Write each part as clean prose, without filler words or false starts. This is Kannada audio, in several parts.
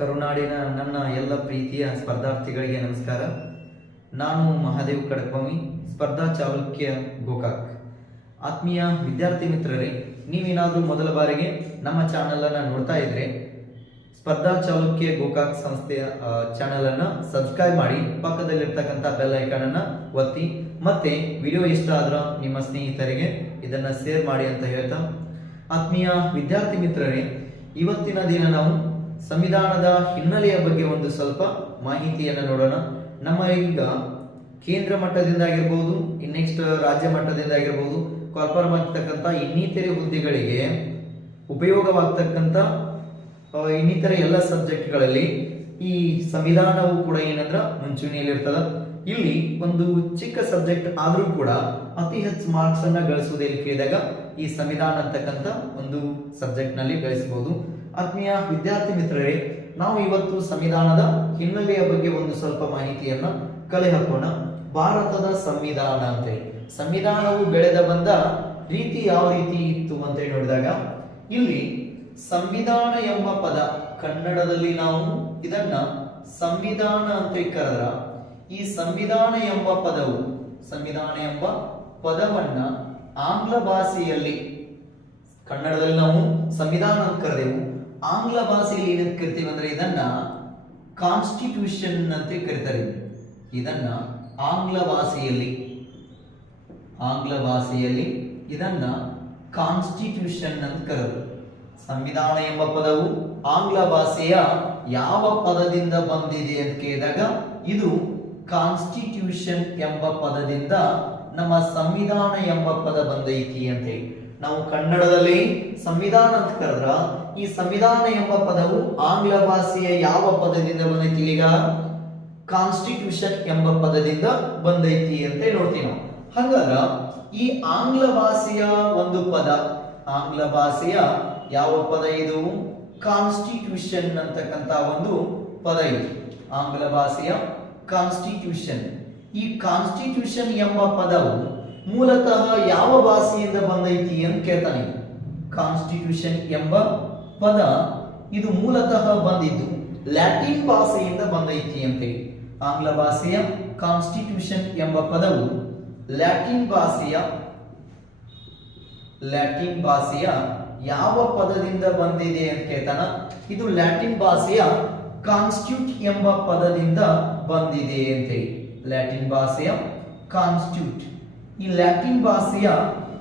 ಕರುನಾಡಿನ ನನ್ನ ಎಲ್ಲ ಪ್ರೀತಿಯ ಸ್ಪರ್ಧಾರ್ಥಿಗಳಿಗೆ ನಮಸ್ಕಾರ. ನಾನು ಮಹಾದೇವ್ ಕಡಪಮಿ, ಸ್ಪರ್ಧಾ ಚಾಲುಕ್ಯ ಗೋಕಾಕ್. ಆತ್ಮೀಯ ವಿದ್ಯಾರ್ಥಿ ಮಿತ್ರರೇ, ನೀವೇನಾದರೂ ಮೊದಲ ಬಾರಿಗೆ ನಮ್ಮ ಚಾನಲನ್ನು ನೋಡ್ತಾ ಇದ್ರೆ ಸ್ಪರ್ಧಾ ಚಾಲುಕ್ಯ ಗೋಕಾಕ್ ಸಂಸ್ಥೆಯ ಚಾನಲನ್ನು ಸಬ್ಸ್ಕ್ರೈಬ್ ಮಾಡಿ, ಪಕ್ಕದಲ್ಲಿರ್ತಕ್ಕಂಥ ಬೆಲ್ ಐಕಾನ್ ಅನ್ನು ಒತ್ತಿ, ಮತ್ತೆ ವಿಡಿಯೋ ಇಷ್ಟ ಆದ್ರೆ ನಿಮ್ಮ ಸ್ನೇಹಿತರಿಗೆ ಇದನ್ನು ಶೇರ್ ಮಾಡಿ ಅಂತ ಹೇಳ್ತಾ, ಆತ್ಮೀಯ ವಿದ್ಯಾರ್ಥಿ ಮಿತ್ರರೇ, ಇವತ್ತಿನ ದಿನ ನಾವು ಸಂವಿಧಾನದ ಹಿನ್ನೆಲೆಯ ಬಗ್ಗೆ ಒಂದು ಸ್ವಲ್ಪ ಮಾಹಿತಿಯನ್ನು ನೋಡೋಣ. ನಮ್ಮ ಈಗ ಕೇಂದ್ರ ಮಟ್ಟದಿಂದ ಆಗಿರ್ಬೋದು, ನೆಕ್ಸ್ಟ್ ರಾಜ್ಯ ಮಟ್ಟದಿಂದ ಆಗಿರ್ಬೋದು, ಕಾಲ್ಫಾರ್ಮ್ ಆಗ್ತಕ್ಕಂಥ ಇನ್ನಿತರೆ ಹುದ್ದೆಗಳಿಗೆ ಉಪಯೋಗವಾಗ್ತಕ್ಕಂಥ ಇನ್ನಿತರ ಎಲ್ಲ ಸಬ್ಜೆಕ್ಟ್ಗಳಲ್ಲಿ ಈ ಸಂವಿಧಾನವು ಕೂಡ ಏನಂದ್ರ ಮುಂಚೂಣಿಯಲ್ಲಿರ್ತದ. ಇಲ್ಲಿ ಒಂದು ಚಿಕ್ಕ ಸಬ್ಜೆಕ್ಟ್ ಆದ್ರೂ ಕೂಡ ಅತಿ ಹೆಚ್ಚು ಮಾರ್ಕ್ಸ್ ಅನ್ನ ಗಳಿಸುವುದಕ್ಕೆ ಕೇಳಿದಾಗ ಈ ಸಂವಿಧಾನ ಅಂತಕ್ಕಂಥ ಒಂದು ಸಬ್ಜೆಕ್ಟ್ ನಲ್ಲಿ ಗಳಿಸಬಹುದು. ಆತ್ಮೀಯ ವಿದ್ಯಾರ್ಥಿ ಮಿತ್ರರೇ, ನಾವು ಇವತ್ತು ಸಂವಿಧಾನದ ಹಿನ್ನೆಲೆಯ ಬಗ್ಗೆ ಒಂದು ಸ್ವಲ್ಪ ಮಾಹಿತಿಯನ್ನ ಕಲೆ ಹಾಕೋಣ. ಭಾರತದ ಸಂವಿಧಾನ ಅಂತ ಸಂವಿಧಾನವು ಬೆಳೆದ ಬಂದ ರೀತಿ ಯಾವ ರೀತಿ ಇತ್ತು ಅಂತ ನೋಡಿದಾಗ, ಇಲ್ಲಿ ಸಂವಿಧಾನ ಎಂಬ ಪದ ಕನ್ನಡದಲ್ಲಿ ನಾವು ಇದನ್ನ ಸಂವಿಧಾನ ಅಂತ ಕರೆದ್ರ, ಈ ಸಂವಿಧಾನ ಎಂಬ ಪದವು ಸಂವಿಧಾನ ಎಂಬ ಪದವನ್ನ ಆಂಗ್ಲ ಭಾಷೆಯಲ್ಲಿ, ಕನ್ನಡದಲ್ಲಿ ನಾವು ಸಂವಿಧಾನ ಅಂತ ಕರೆದೆವು, ಆಂಗ್ಲ ಭಾಷೆಯಲ್ಲಿ ಏನಂತ ಕರಿತೀವಿ ಅಂದ್ರೆ ಇದನ್ನ ಕಾನ್ಸ್ಟಿಟ್ಯೂಷನ್ ಅಂತ ಕರೀತಾರೆ. ಇದನ್ನ ಆಂಗ್ಲ ಭಾಷೆಯಲ್ಲಿ ಇದನ್ನ ಕಾನ್ಸ್ಟಿಟ್ಯೂಷನ್ ಅಂತ ಕರೆದರು. ಸಂವಿಧಾನ ಎಂಬ ಪದವು ಆಂಗ್ಲ ಭಾಷೆಯ ಯಾವ ಪದದಿಂದ ಬಂದಿದೆ ಅಂತ ಕೇಳಿದಾಗ, ಇದು ಕಾನ್ಸ್ಟಿಟ್ಯೂಷನ್ ಎಂಬ ಪದದಿಂದ ನಮ್ಮ ಸಂವಿಧಾನ ಎಂಬ ಪದ ಬಂದೈತಿ ಅಂತ ಹೇಳಿ. ನಾವು ಕನ್ನಡದಲ್ಲಿ ಸಂವಿಧಾನ ಅಂತ ಕರೆದ್ರ, ಈ ಸಂವಿಧಾನ ಎಂಬ ಪದವು ಆಂಗ್ಲ ಭಾಷೆಯ ಯಾವ ಪದದಿಂದ ಬಂದೈತಿ? ಈಗ ಕಾನ್ಸ್ಟಿಟ್ಯೂಷನ್ ಎಂಬ ಪದದಿಂದ ಬಂದೈತಿ ಅಂತ ನೋಡ್ತೀವಿ ನಾವು. ಹಾಗಾದ್ರ ಈ ಆಂಗ್ಲ ಭಾಷೆಯ ಒಂದು ಪದ, ಆಂಗ್ಲ ಭಾಷೆಯ ಯಾವ ಪದ ಇದು? ಕಾನ್ಸ್ಟಿಟ್ಯೂಷನ್ ಅಂತಕ್ಕಂಥ ಒಂದು ಪದ ಇದು, ಆಂಗ್ಲ ಭಾಷೆಯ ಕಾನ್ಸ್ಟಿಟ್ಯೂಷನ್. ಈ ಕಾನ್ಸ್ಟಿಟ್ಯೂಷನ್ ಎಂಬ ಪದವು ಮೂಲತಃ ಯಾವ ಭಾಷೆಯಿಂದ ಬಂದೈತಿ ಅಂತ ಕೇಳ್ತಾನೆ. ಕಾನ್ಸ್ಟಿಟ್ಯೂಷನ್ ಎಂಬ ಪದ ಇದು ಮೂಲತಃ ಬಂದಿದ್ದು ಲ್ಯಾಟಿನ್ ಭಾಷೆಯಿಂದ ಬಂದೈತಿ ಅಂತ ಹೇಳಿ. ಆಂಗ್ಲ ಭಾಷೆಯ ಕಾನ್ಸ್ಟಿಟ್ಯೂಷನ್ ಎಂಬ ಪದವು ಲ್ಯಾಟಿನ್ ಭಾಷೆಯ ಯಾವ ಪದದಿಂದ ಬಂದಿದೆ ಅಂತ ಕೇಳ್ತಾನ. ಇದು ಲ್ಯಾಟಿನ್ ಭಾಷೆಯ ಕಾನ್ಸ್ಟಿಟ್ಯೂಟ್ ಎಂಬ ಪದದಿಂದ ಬಂದಿದೆ ಅಂತ ಹೇಳಿ. ಲ್ಯಾಟಿನ್ ಭಾಷೆಯ ಕಾನ್ಸ್ಟಿಟ್ಯೂಟ್, ಈ ಲ್ಯಾಟಿನ್ ಭಾಷೆಯ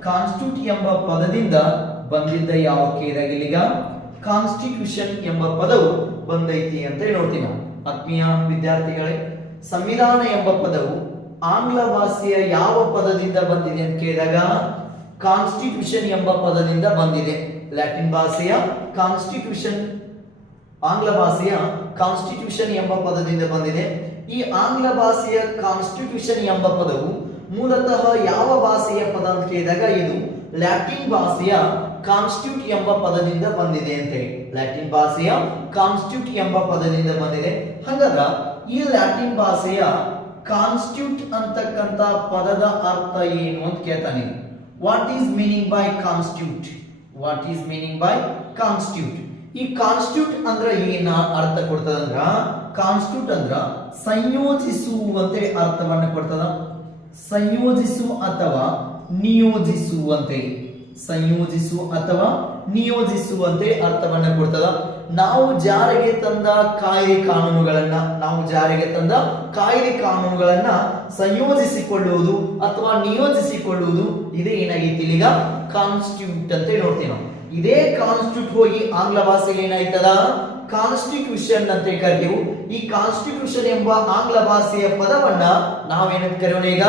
ಕಾನ್ಸ್ಟಿಟ್ಯೂಟ್ ಎಂಬ ಪದದಿಂದ ಬಂದಿದ್ದ ಯಾವ ಕೇಳಿದಾಗ ಕಾನ್ಸ್ಟಿಟ್ಯೂಷನ್ ಎಂಬ ಪದವು ಬಂದೈತಿ ಅಂತ ನೋಡ್ತೀವಿ ನಾವು. ಆತ್ಮೀಯ ವಿದ್ಯಾರ್ಥಿಗಳೇ, ಸಂವಿಧಾನ ಎಂಬ ಪದವು ಆಂಗ್ಲ ಭಾಷೆಯ ಯಾವ ಪದದಿಂದ ಬಂದಿದೆ ಅಂತ ಕೇಳಿದಾಗ ಕಾನ್ಸ್ಟಿಟ್ಯೂಷನ್ ಎಂಬ ಪದದಿಂದ ಬಂದಿದೆ. ಲ್ಯಾಟಿನ್ ಭಾಷೆಯ ಕಾನ್ಸ್ಟಿಟ್ಯೂಷನ್, ಆಂಗ್ಲ ಭಾಷೆಯ ಕಾನ್ಸ್ಟಿಟ್ಯೂಷನ್ ಎಂಬ ಪದದಿಂದ ಬಂದಿದೆ. ಈ ಆಂಗ್ಲ ಭಾಷೆಯ ಕಾನ್ಸ್ಟಿಟ್ಯೂಷನ್ ಎಂಬ ಪದವು ಮೂಲತಃ ಯಾವ ಭಾಷೆಯ ಪದ ಅಂತ ಕೇಳಿದಾಗ ಇದು ಲ್ಯಾಟಿನ್ ಭಾಷೆಯ ಕಾನ್ಸ್ಟಿಟ್ಯೂಟ್ ಎಂಬ ಪದದಿಂದ ಬಂದಿದೆ ಅಂತ ಹೇಳಿ. ಲ್ಯಾಟಿನ್ ಭಾಷೆಯ ಕಾನ್ಸ್ಟಿಟ್ಯೂಟ್ ಎಂಬ ಪದದಿಂದ ಬಂದಿದೆ. ಹಾಗಾದ್ರ ಈ ಲ್ಯಾಟಿನ್ ಭಾಷೆಯ ಕಾನ್ಸ್ಟಿಟ್ಯೂಟ್ ಅಂತಕ್ಕಂಥ ಪದದ ಅರ್ಥ ಏನು ಅಂತ ಕೇಳ್ತಾನೆ. What is meaning by constitute? What is meaning by constitute? ಈ ಕಾನ್ಸ್ಟಿಟ್ಯೂಟ್ ಅಂದ್ರ ಏನ ಅರ್ಥ ಕೊಡ್ತದಂದ್ರ, ಕಾನ್ಸ್ಟಿಟ್ಯೂಟ್ ಅಂದ್ರ ಸಂಯೋಜಿಸು ಅಂತೇಳಿ ಅರ್ಥವನ್ನ ಕೊಡ್ತದ. ಸಂಯೋಜಿಸು ಅಥವಾ ನಿಯೋಜಿಸು ಅಂತೇಳಿ, ಸಂಯೋಜಿಸು ಅಥವಾ ನಿಯೋಜಿಸು ಅಂತೇಳಿ ಅರ್ಥವನ್ನ ಕೊಡ್ತದ. ನಾವು ಜಾರಿಗೆ ತಂದ ಕಾಯ್ದೆ ಕಾನೂನುಗಳನ್ನ ಸಂಯೋಜಿಸಿಕೊಳ್ಳುವುದು ಅಥವಾ ನಿಯೋಜಿಸಿಕೊಳ್ಳುವುದು, ಇದೇ ಏನಾಗೈತಿ ಈಗ ಕಾನ್ಸ್ಟಿಟ್ಯೂಟ್ ಅಂತ ನೋಡ್ತೀವಿ ನಾವು. ಇದೇ ಕಾನ್ಸ್ಟಿಟ್ಯೂಟ್ ಹೋಗಿ ಆಂಗ್ಲ ಭಾಷೆಗೆ ಏನಾಯ್ತದ ಕಾನ್ಸ್ಟಿಟ್ಯೂಷನ್ ಅಂತ ಕರೆದೆವು. ಈ ಕಾನ್ಸ್ಟಿಟ್ಯೂಷನ್ ಎಂಬ ಆಂಗ್ಲ ಭಾಷೆಯ ಪದವನ್ನ ನಾವೇನಂತ ಕರೆಯೋಣ? ಈಗ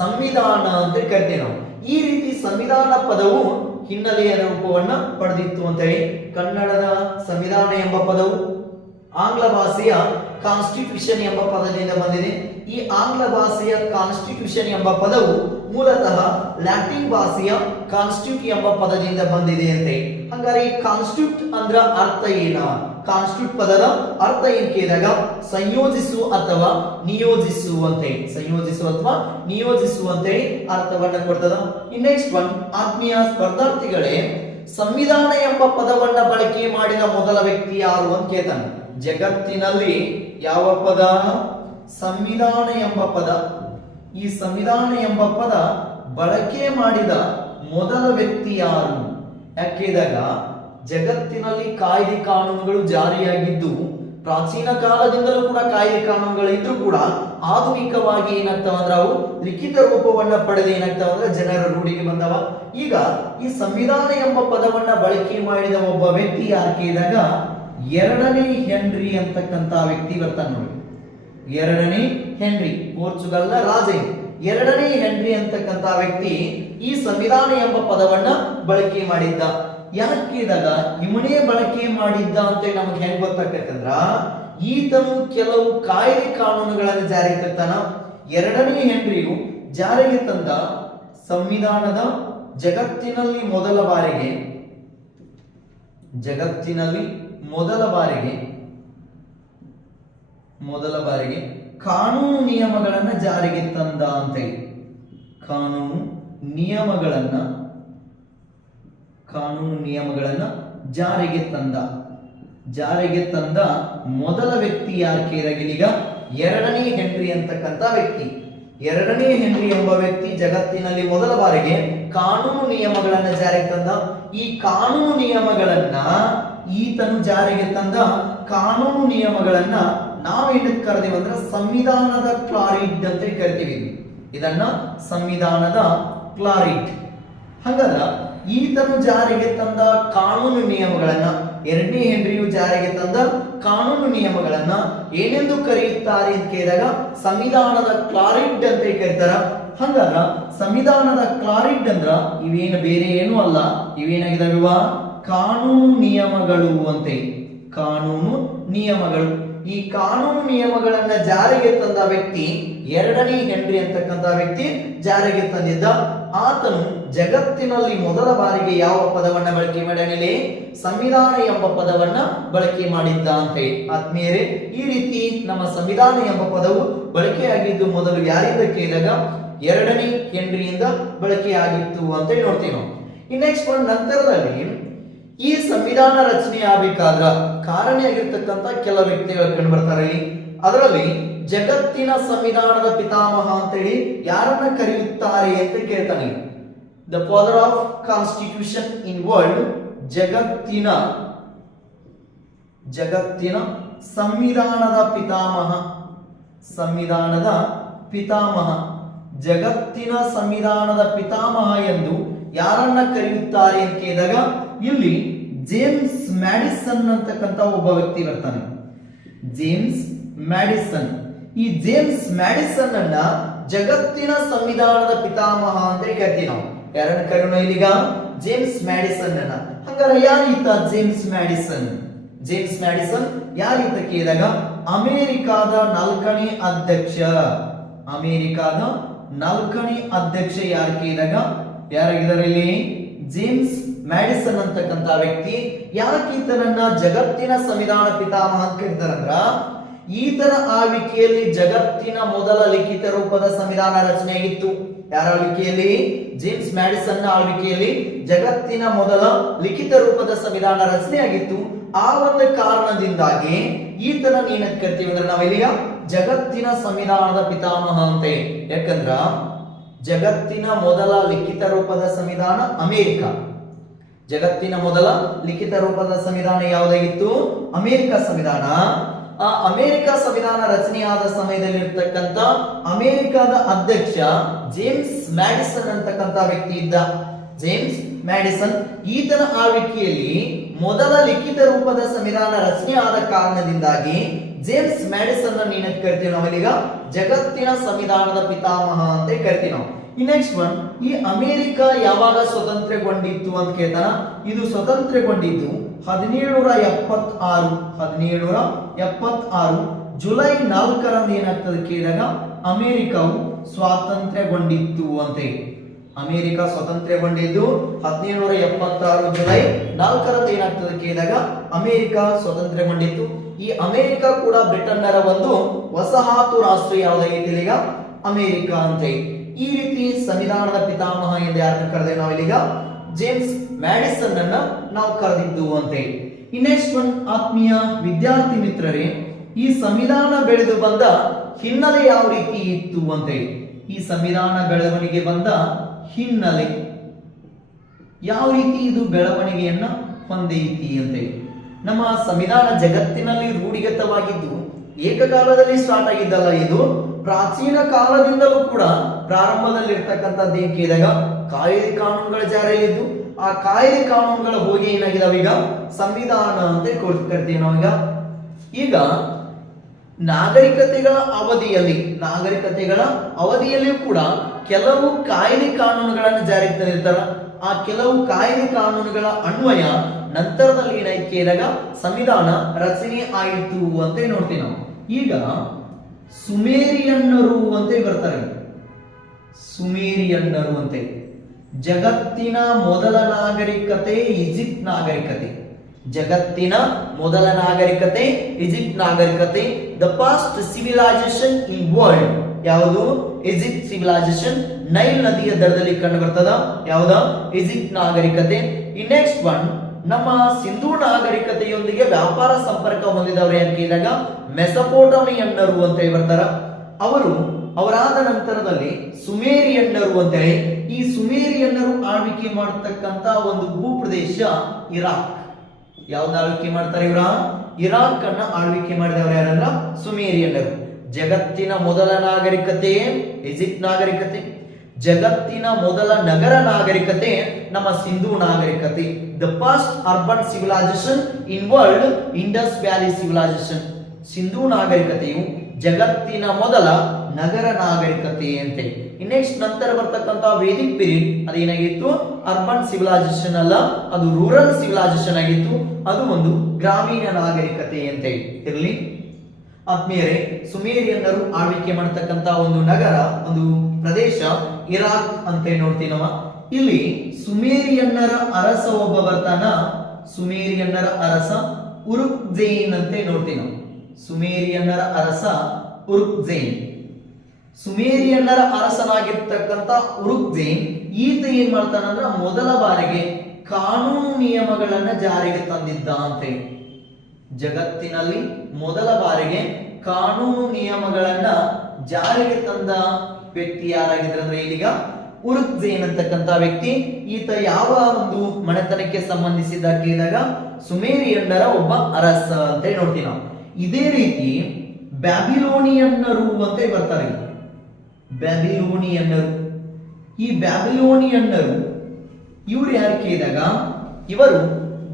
ಸಂವಿಧಾನ ಅಂತ ಕರಿತೇವೆ ನಾವು. ಈ ರೀತಿ ಸಂವಿಧಾನ ಪದವು ಹಿನ್ನೆಲೆಯ ರೂಪವನ್ನ ಪಡೆದಿತ್ತು ಅಂತ ಹೇಳಿ. ಕನ್ನಡದ ಸಂವಿಧಾನ ಎಂಬ ಪದವು ಆಂಗ್ಲ ಭಾಷೆಯ ಕಾನ್ಸ್ಟಿಟ್ಯೂಷನ್ ಎಂಬ ಪದದಿಂದ ಬಂದಿದೆ. ಈ ಆಂಗ್ಲ ಭಾಷೆಯ ಕಾನ್ಸ್ಟಿಟ್ಯೂಷನ್ ಎಂಬ ಪದವು ಮೂಲತಃ ಲ್ಯಾಟಿನ್ ಭಾಷೆಯ ಕಾನ್ಸ್ಟಿಟ್ಯೂಟ್ ಎಂಬ ಪದದಿಂದ ಬಂದಿದೆ ಅಂತ ಹೇಳಿ. ಹಾಗಾದ್ರೆ ಈ ಕಾನ್ಸ್ಟಿಟ್ಯೂಟ್ ಅಂದ್ರ ಅರ್ಥ ಏನ? ಕಾನ್ಸ್ಟಿಟ್ಯೂಟ್ ಪದದ ಅರ್ಥ ಏನ್ ಕೇಳಿದಾಗ ಸಂಯೋಜಿಸು ಅಥವಾ ನಿಯೋಜಿಸು ಅಂತ ಹೇಳಿ, ಸಂಯೋಜಿಸು ಅಥವಾ ನಿಯೋಜಿಸು ಅಂತ ಹೇಳಿ ಅರ್ಥವನ್ನ ಕೊಡ್ತದ. ನೆಕ್ಸ್ಟ್ ಒನ್, ಆತ್ಮೀಯ ಸ್ಪರ್ಧಾರ್ಥಿಗಳೇ, ಸಂವಿಧಾನ ಎಂಬ ಪದವನ್ನ ಬಳಕೆ ಮಾಡಿದ ಮೊದಲ ವ್ಯಕ್ತಿ ಯಾರು ಅಂತ ಕೇಳ್ತಾನೆ. ಜಗತ್ತಿನಲ್ಲಿ ಯಾವ ಪದ? ಸಂವಿಧಾನ ಎಂಬ ಪದ. ಈ ಸಂವಿಧಾನ ಎಂಬ ಪದ ಬಳಕೆ ಮಾಡಿದ ಮೊದಲ ವ್ಯಕ್ತಿ ಯಾರು? ಯಾಕೆಂದಾಗ ಜಗತ್ತಿನಲ್ಲಿ ಕಾಯ್ದೆ ಕಾನೂನುಗಳು ಜಾರಿಯಾಗಿದ್ದು ಪ್ರಾಚೀನ ಕಾಲದಿಂದಲೂ ಕೂಡ ಕಾಯ್ದೆ ಕಾನೂನುಗಳಿದ್ರು ಕೂಡ ಆಧುನಿಕವಾಗಿ ಏನಾಗ್ತಾವ ಅಂದ್ರೆ ಅವು ಲಿಖಿತ ರೂಪವನ್ನ ಪಡೆದು ಏನಾಗ್ತಾವ ಅಂದ್ರೆ ಜನರ ರೂಢಿಗೆ ಬಂದವ. ಈಗ ಈ ಸಂವಿಧಾನ ಎಂಬ ಪದವನ್ನ ಬಳಕೆ ಮಾಡಿದ ಒಬ್ಬ ವ್ಯಕ್ತಿ ಯಾಕೆಂದಾಗ ಎರಡನೇ ಹೆನ್ರಿ ಅಂತಕ್ಕಂತ ವ್ಯಕ್ತಿ ಬರ್ತಾನೆ ನೋಡಿ. ಎರಡನೇ ಹೆನ್ರಿ, ಪೋರ್ಚುಗಲ್ನ ರಾಜ. ಎರಡನೇ ಹೆನ್ರಿ ಅಂತಕ್ಕಂತ ವ್ಯಕ್ತಿ ಈ ಸಂವಿಧಾನ ಎಂಬ ಪದವನ್ನ ಬಳಕೆ ಮಾಡಿದ್ದ. ಯಾಕಿದಾಗ ಇವನೇ ಬಳಕೆ ಮಾಡಿದ್ದ ಅಂತ ನಮಗೆ ಹೆಂಗ್ ಗೊತ್ತಾಗ್ತೈತಂದ್ರ ಈತನು ಕೆಲವು ಕಾಯ್ದೆ ಕಾನೂನುಗಳನ್ನು ಜಾರಿಗೆ ತರ್ತಾನ. ಎರಡನೇ ಹೆನ್ರಿಯು ಜಾರಿಗೆ ತಂದ ಸಂವಿಧಾನದ ಜಗತ್ತಿನಲ್ಲಿ ಮೊದಲ ಬಾರಿಗೆ ಕಾನೂನು ನಿಯಮಗಳನ್ನ ಜಾರಿಗೆ ತಂದ ಅಂತ ಹೇಳಿ ಕಾನೂನು ನಿಯಮಗಳನ್ನ ಜಾರಿಗೆ ತಂದ ಮೊದಲ ವ್ಯಕ್ತಿ ಯಾಕೆಂದಾಗ ಎರಡನೇ ಹೆನ್ರಿ ಅಂತಕ್ಕಂಥ ವ್ಯಕ್ತಿ. ಎರಡನೇ ಹೆನ್ರಿ ಎಂಬ ವ್ಯಕ್ತಿ ಜಗತ್ತಿನಲ್ಲಿ ಮೊದಲ ಬಾರಿಗೆ ಕಾನೂನು ನಿಯಮಗಳನ್ನ ಜಾರಿಗೆ ತಂದ. ಈ ಕಾನೂನು ನಿಯಮಗಳನ್ನ ಈತನು ಜಾರಿಗೆ ತಂದ ಕಾನೂನು ನಿಯಮಗಳನ್ನ ನಾವೇನಕ್ಕೆ ಕರೆದೇವೆ ಅಂದ್ರೆ ಸಂವಿಧಾನದ ಕ್ಲಾರಿಟ್ ಅಂತ ಕರಿತೀವಿ. ಇದನ್ನ ಸಂವಿಧಾನದ ಕ್ಲಾರಿಟ್. ಹಂಗಾದ್ರ ಈತನು ಜಾರಿಗೆ ತಂದ ಕಾನೂನು ನಿಯಮಗಳನ್ನ, ಎರಡನೇ ಹೆನ್ರಿಯು ಜಾರಿಗೆ ತಂದ ಕಾನೂನು ನಿಯಮಗಳನ್ನ ಏನೆಂದು ಕರೆಯುತ್ತಾರೆ ಅಂತ ಕೇಳಿದಾಗ ಸಂವಿಧಾನದ ಕ್ಲಾರಿಟ್ ಅಂತ ಕರೀತಾರ. ಹಂಗಾದ್ರ ಸಂವಿಧಾನದ ಕ್ಲಾರಿಟ್ ಅಂದ್ರ ಇವೇನು ಬೇರೆ ಏನೂ ಅಲ್ಲ, ಇವೇನಾಗಿದಾವ ಕಾನೂನು ನಿಯಮಗಳು ಅಂತೆ. ಕಾನೂನು ನಿಯಮಗಳು. ಈ ಕಾನೂನು ನಿಯಮಗಳನ್ನ ಜಾರಿಗೆ ತಂದ ವ್ಯಕ್ತಿ ಎರಡನೇ ಹೆನ್ರಿ ಅಂತಕ್ಕಂಥ ವ್ಯಕ್ತಿ ಜಾರಿಗೆ ತಂದಿದ್ದ. ಆತನು ಜಗತ್ತಿನಲ್ಲಿ ಮೊದಲ ಬಾರಿಗೆ ಯಾವ ಪದವನ್ನ ಬಳಕೆ ಮಾಡಲಿ? ಸಂವಿಧಾನ ಎಂಬ ಪದವನ್ನ ಬಳಕೆ ಮಾಡಿದ್ದ ಅಂತ. ಆತ್ಮೀಯರೇ, ಈ ರೀತಿ ನಮ್ಮ ಸಂವಿಧಾನ ಎಂಬ ಪದವು ಬಳಕೆಯಾಗಿದ್ದು ಮೊದಲು ಯಾರಿಂದ ಕೇಳಿದಾಗ ಎರಡನೇ ಹೆನ್ರಿಯಿಂದ ಬಳಕೆಯಾಗಿತ್ತು ಅಂತ ನೋಡ್ತೀವಿ ನಾವು. ನೆಕ್ಸ್ಟ್ ನಂತರದಲ್ಲಿ ಈ ಸಂವಿಧಾನ ರಚನೆ ಆಗಬೇಕಾದ್ರ ಕಾರಣವಾಗಿರ್ತಕ್ಕಂಥ ಕೆಲ ವ್ಯಕ್ತಿಗಳು ಕಂಡು ಬರ್ತಾರೆ ಇಲ್ಲಿ. ಅದರಲ್ಲಿ ಜಗತ್ತಿನ ಸಂವಿಧಾನದ ಪಿತಾಮಹ ಅಂತೇಳಿ ಯಾರನ್ನ ಕರೆಯುತ್ತಾರೆ ಅಂತ ಕೇಳ್ತಾನೆ. The father of constitution in world, ಜಗತ್ತಿನ ಸಂವಿಧಾನದ ಪಿತಾಮಹ. ಜಗತ್ತಿನ ಸಂವಿಧಾನದ ಪಿತಾಮಹ ಎಂದು ಯಾರನ್ನ ಕರೆಯುತ್ತಾರೆ ಅಂತ ಕೇಳಿದಾಗ ಇಲ್ಲಿ ಜೇಮ್ಸ್ ಮ್ಯಾಡಿಸನ್ ಅಂತಕ್ಕಂಥ ಒಬ್ಬ ವ್ಯಕ್ತಿ ಬರ್ತಾನೆ. James Madison. ಈ ಜೇಮ್ಸ್ ಮ್ಯಾಡಿಸನ್ ಅನ್ನ ಜಗತ್ತಿನ ಸಂವಿಧಾನದ ಪಿತಾಮಹ ಅಂತ ಕರಿತೀವಿ ನಾವು. ಯಾರನ್ನ ಕರೆಯೋಣ ಇಲ್ಲಿಗ? ಜೇಮ್ಸ್ ಮ್ಯಾಡಿಸನ್ ಅನ್ನ. ಹಂಗಾರೆ ಯಾರೀತ ಜೇಮ್ಸ್ ಮ್ಯಾಡಿಸನ್? ಜೇಮ್ಸ್ ಮ್ಯಾಡಿಸನ್ ಯಾರೀತ ಕೇಳಿದಾಗ ಅಮೆರಿಕಾದ ನಾಲ್ಕನೇ ಅಧ್ಯಕ್ಷ. ಯಾರು ಕೇಳಿದಾಗ ಯಾರಾಗಿದ್ದಾರೆ ಇಲ್ಲಿ? ಜೇಮ್ಸ್ ಮ್ಯಾಡಿಸನ್ ಅಂತಕ್ಕಂಥ ವ್ಯಕ್ತಿ. ಯಾಕೆ ಈತನನ್ನ ಜಗತ್ತಿನ ಸಂವಿಧಾನ ಪಿತಾಮಹ ಅಂತ ಕರೀತಾರಂದ್ರ ಈತನ ಆಳ್ವಿಕೆಯಲ್ಲಿ ಜಗತ್ತಿನ ಮೊದಲ ಲಿಖಿತ ರೂಪದ ಸಂವಿಧಾನ ರಚನೆಯಾಗಿತ್ತು. ಯಾರ ಆಳ್ವಿಕೆಯಲ್ಲಿ? ಜೇಮ್ಸ್ ಮ್ಯಾಡಿಸನ್ ಆಳ್ವಿಕೆಯಲ್ಲಿ ಜಗತ್ತಿನ ಮೊದಲ ಲಿಖಿತ ರೂಪದ ಸಂವಿಧಾನ ರಚನೆಯಾಗಿತ್ತು. ಆ ಒಂದು ಕಾರಣದಿಂದಾಗಿ ಈತನ ಏನಕ್ಕೆ ಕರಿತೀವಿ ಅಂದ್ರೆ ನಾವಿಲ್ಲಿಗ ಜಗತ್ತಿನ ಸಂವಿಧಾನದ ಪಿತಾಮಹ ಅಂತ. ಯಾಕಂದ್ರ ಜಗತ್ತಿನ ಮೊದಲ ಲಿಖಿತ ರೂಪದ ಸಂವಿಧಾನ ಅಮೆರಿಕ. ಜಗತ್ತಿನ ಮೊದಲ ಲಿಖಿತ ರೂಪದ ಸಂವಿಧಾನ ಯಾವುದಾಗಿತ್ತು? ಅಮೆರಿಕ ಸಂವಿಧಾನ. ಆ ಅಮೆರಿಕ ಸಂವಿಧಾನ ರಚನೆಯಾದ ಸಮಯದಲ್ಲಿ ಇರ್ತಕ್ಕಂಥ ಅಮೆರಿಕದ ಅಧ್ಯಕ್ಷ ಜೇಮ್ಸ್ ಮ್ಯಾಡಿಸನ್ ಅಂತಕ್ಕಂಥ ವ್ಯಕ್ತಿ ಇದ್ದ. ಜೇಮ್ಸ್ ಮ್ಯಾಡಿಸನ್ ಈತನ ಆಳ್ವಿಕೆಯಲ್ಲಿ ಮೊದಲ ಲಿಖಿತ ರೂಪದ ಸಂವಿಧಾನ ರಚನೆ ಆದ ಕಾರಣದಿಂದಾಗಿ ಜೇಮ್ಸ್ ಮ್ಯಾಡಿಸನ್ ಏನಂತ ಕರಿತೀವಿ ನಾವೀಗ? ಜಗತ್ತಿನ ಸಂವಿಧಾನದ ಪಿತಾಮಹ ಅಂತ ಕರಿತೀವಿ ನಾವು. ನೆಕ್ಸ್ಟ್ ಒನ್, ಈ ಅಮೆರಿಕ ಯಾವಾಗ ಸ್ವತಂತ್ರಗೊಂಡಿತ್ತು ಅಂತ ಕೇಳ್ತಾನ. ಇದು ಸ್ವತಂತ್ರಗೊಂಡಿದ್ದು 1776 ಜುಲೈ 4ರಂದು ಏನಾಗ್ತದೆ ಕೇಳಿದಾಗ ಅಮೆರಿಕವು ಸ್ವಾತಂತ್ರ್ಯಗೊಂಡಿತ್ತು ಅಂತ. ಅಮೆರಿಕ ಸ್ವತಂತ್ರಗೊಂಡಿದ್ದು 1776 ಜುಲೈ 4ರಂದು ಏನಾಗ್ತದೆ ಕೇಳಿದಾಗ ಅಮೆರಿಕ ಸ್ವತಂತ್ರಗೊಂಡಿತ್ತು. ಈ ಅಮೆರಿಕ ಕೂಡ ಬ್ರಿಟನ್ನರ ಒಂದು ವಸಾಹತು ರಾಷ್ಟ್ರ ಯಾವುದಾಗಿದೆ ಈಗ? ಅಮೆರಿಕ ಅಂತ. ಈ ರೀತಿ ಸಂವಿಧಾನದ ಪಿತಾಮಹ ಎಂದು ಯಾರನ್ನು ಕರೆದೇವೆ ನಾವಿಲ್ಲಿಗ? ಜೇಮ್ಸ್ ಮ್ಯಾಡಿಸನ್ ಅನ್ನ ನಾವು ಕರೆದಿದ್ದು ಅಂತ. ನೆಕ್ಸ್ಟ್ ಒನ್ ಆತ್ಮೀಯ ವಿದ್ಯಾರ್ಥಿ ಮಿತ್ರರೇ, ಈ ಸಂವಿಧಾನ ಬೆಳೆದು ಬಂದ ಹಿನ್ನೆಲೆ ಯಾವ ರೀತಿ ಇತ್ತು ಅಂತ ಹೇಳಿ, ಈ ಸಂವಿಧಾನ ಬೆಳವಣಿಗೆ ಬಂದ ಹಿನ್ನೆಲೆ ಯಾವ ರೀತಿ ಇದು ಬೆಳವಣಿಗೆಯನ್ನ ಹೊಂದೈತಿ ಅಂತ ಹೇಳಿ. ನಮ್ಮ ಸಂವಿಧಾನ ಜಗತ್ತಿನಲ್ಲಿ ರೂಢಿಗತವಾಗಿದ್ದು ಏಕಕಾಲದಲ್ಲಿ ಸ್ಟಾರ್ಟ್ ಆಗಿದ್ದಲ್ಲ, ಇದು ಪ್ರಾಚೀನ ಕಾಲದಿಂದಲೂ ಕೂಡ ಪ್ರಾರಂಭದಲ್ಲಿರ್ತಕ್ಕಂಥದ್ದು ಏನ್ ಕೇಳಿದಾಗ ಕಾಯ್ದೆ ಕಾನೂನುಗಳ ಜಾರಿಯಲ್ಲಿದ್ದು ಆ ಕಾಯ್ದೆ ಕಾನೂನುಗಳ ಹೋಗಿ ಏನಾಗಿದಾವ ಈಗ ಸಂವಿಧಾನ ಅಂತ ಕರಿತೀವಿ ನಾವೀಗ. ಈಗ ನಾಗರಿಕತೆಗಳ ಅವಧಿಯಲ್ಲಿಯೂ ಕೂಡ ಕೆಲವು ಕಾಯ್ದೆ ಕಾನೂನುಗಳನ್ನು ಜಾರಿಗೆ ತಂದಿರ್ತಾರ. ಆ ಕೆಲವು ಕಾಯ್ದೆ ಕಾನೂನುಗಳ ಅನ್ವಯ ನಂತರದಲ್ಲಿ ಏನಾಯ್ತು ಕೇಳಿದಾಗ ಸಂವಿಧಾನ ರಚನೆ ಆಯಿತು ಅಂತ ನೋಡ್ತೀವಿ ನಾವು. ಈಗ ಸುಮೇರಿಯನ್ನರು ಅಂತ ಬರ್ತಾರೆ. ಸುಮೇರಿಯನ್ನರು ಅಂತ ಜಗತ್ತಿನ ಮೊದಲ ನಾಗರಿಕತೆ ಈಜಿಪ್ಟ್ ನಾಗರಿಕತೆ. ಜಗತ್ತಿನ ಮೊದಲ ನಾಗರಿಕತೆ ಈಜಿಪ್ಟ್ ನಾಗರಿಕತೆ. The first civilisation in world ಯಾವುದು? Egypt civilisation. ನೈಲ್ ನದಿಯ ದಡದಲ್ಲಿ ಕಂಡು ಬರ್ತದ ಯಾವ್ದ? ಈಜಿಪ್ಟ್ ನಾಗರಿಕತೆ. ಈ ನೆಕ್ಸ್ಟ್ ಒನ್ ನಮ್ಮ ಸಿಂಧೂ ನಾಗರಿಕತೆಯೊಂದಿಗೆ ವ್ಯಾಪಾರ ಸಂಪರ್ಕ ಹೊಂದಿದವರು ಏನ್ ಕೇಳಿದಾಗ ಮೆಸೊಪೊಟೇಮಿಯನ್ನರು ಅಂತ ಹೇಳಿ ಬರ್ತಾರ. ಅವರಾದ ನಂತರದಲ್ಲಿ ಸುಮೇರಿಯನ್ನರು ಅಂತ ಹೇಳಿ. ಈ ಸುಮೇರಿಯನ್ನರು ಆಳ್ವಿಕೆ ಮಾಡತಕ್ಕಂತ ಒಂದು ಭೂಪ್ರದೇಶ ಇರಾಕ್. ಯಾವ್ದು ಆಳ್ವಿಕೆ ಮಾಡ್ತಾರೆ ಇವರ? ಇರಾಕ್ ಅನ್ನ ಆಳ್ವಿಕೆ ಮಾಡಿದವರು ಯಾರಂದ್ರ ಸುಮೇರಿಯನ್ನರು. ಜಗತ್ತಿನ ಮೊದಲ ನಾಗರಿಕತೆ ಈಜಿಪ್ಟ್ ನಾಗರಿಕತೆ. ಜಗತ್ತಿನ ಮೊದಲ ನಗರ ನಾಗರಿಕತೆ ನಮ್ಮ ಸಿಂಧೂ ನಾಗರಿಕತೆ. The first urban civilisation in world Indus valley civilisation. Sindhu ನಾಗರಿಕತೆಯು ಜಗತ್ತಿನ ಮೊದಲ ನಗರ ನಾಗರಿಕತೆ ಅಂತೇಳಿ. ನೆಕ್ಸ್ಟ್ ನಂತರ ಬರ್ತಕ್ಕಂತ ವೇದಿಕ್ ಪೀರಿಯಡ್ ಅದೇನಾಗಿತ್ತು? ಅರ್ಬನ್ ಸಿವಿಲೈಸೇಷನ್ ಅಲ್ಲ, ಅದು ರೂರಲ್ ಸಿವಿಲೈಸೇಷನ್ ಆಗಿತ್ತು. ಅದು ಒಂದು ಗ್ರಾಮೀಣ ನಾಗರಿಕತೆ ಅಂತ ಇರಲಿ. ಆತ್ಮೀಯರೇ, ಸುಮೇರಿಯನ್ನರು ಆಳ್ವಿಕೆ ಮಾಡತಕ್ಕಂತ ಒಂದು ನಗರ, ಒಂದು ಪ್ರದೇಶ ಇರಾಕ್ ಅಂತ ನೋಡ್ತೀವಿ ನಾವು. ಇಲ್ಲಿ ಸುಮೇರಿಯನ್ನರ ಅರಸ ಒಬ್ಬ ಬರ್ತಾನ. ಸುಮೇರಿಯನ್ನರ ಅರಸ ಉರುಕ್ಜೈನ್ ಅಂತ ನೋಡ್ತೀವಿ ನಾವು. ಸುಮೇರಿಯನ್ನರ ಅರಸ ಉರುಕ್ಜೈನ್. ಸುಮೇರಿಯನ್ನರ ಅರಸನಾಗಿರ್ತಕ್ಕಂಥ ಉರುಕ್ಜೈನ್ ಈತ ಏನ್ ಮಾಡ್ತಾನಂದ್ರ ಮೊದಲ ಬಾರಿಗೆ ಕಾನೂನು ನಿಯಮಗಳನ್ನ ಜಾರಿಗೆ ತಂದಿದ್ದ ಅಂತ. ಜಗತ್ತಿನಲ್ಲಿ ಮೊದಲ ಬಾರಿಗೆ ಕಾನೂನು ನಿಯಮಗಳನ್ನ ಜಾರಿಗೆ ತಂದ ವ್ಯಕ್ತಿ ಯಾರಾಗಿದ್ರೆ ಅಂದ್ರೆ ಇಲ್ಲಿಗ ಉರುಕ್ಜೈನ್ ಅಂತಕ್ಕಂಥ ವ್ಯಕ್ತಿ. ಈತ ಯಾವ ಒಂದು ಮನೆತನಕ್ಕೆ ಸಂಬಂಧಿಸಿದ ಕೇಳಿದಾಗ ಸುಮೇರಿಯನ್ನರ ಒಬ್ಬ ಅರಸ ಅಂತ ನೋಡ್ತೀವಿ ನಾವು. ಇದೇ ರೀತಿ ಬ್ಯಾಬಿಲೋನಿಯನ್ನರು ಅಂತ ಬರ್ತಾರೆ. ಬ್ಯಾಬಿಲೋನಿಯನ್ನರು, ಈ ಬ್ಯಾಬಿಲೋನಿಯನ್ನರು ಇವರು ಯಾರು ಕೇಳಿದಾಗ ಇವರು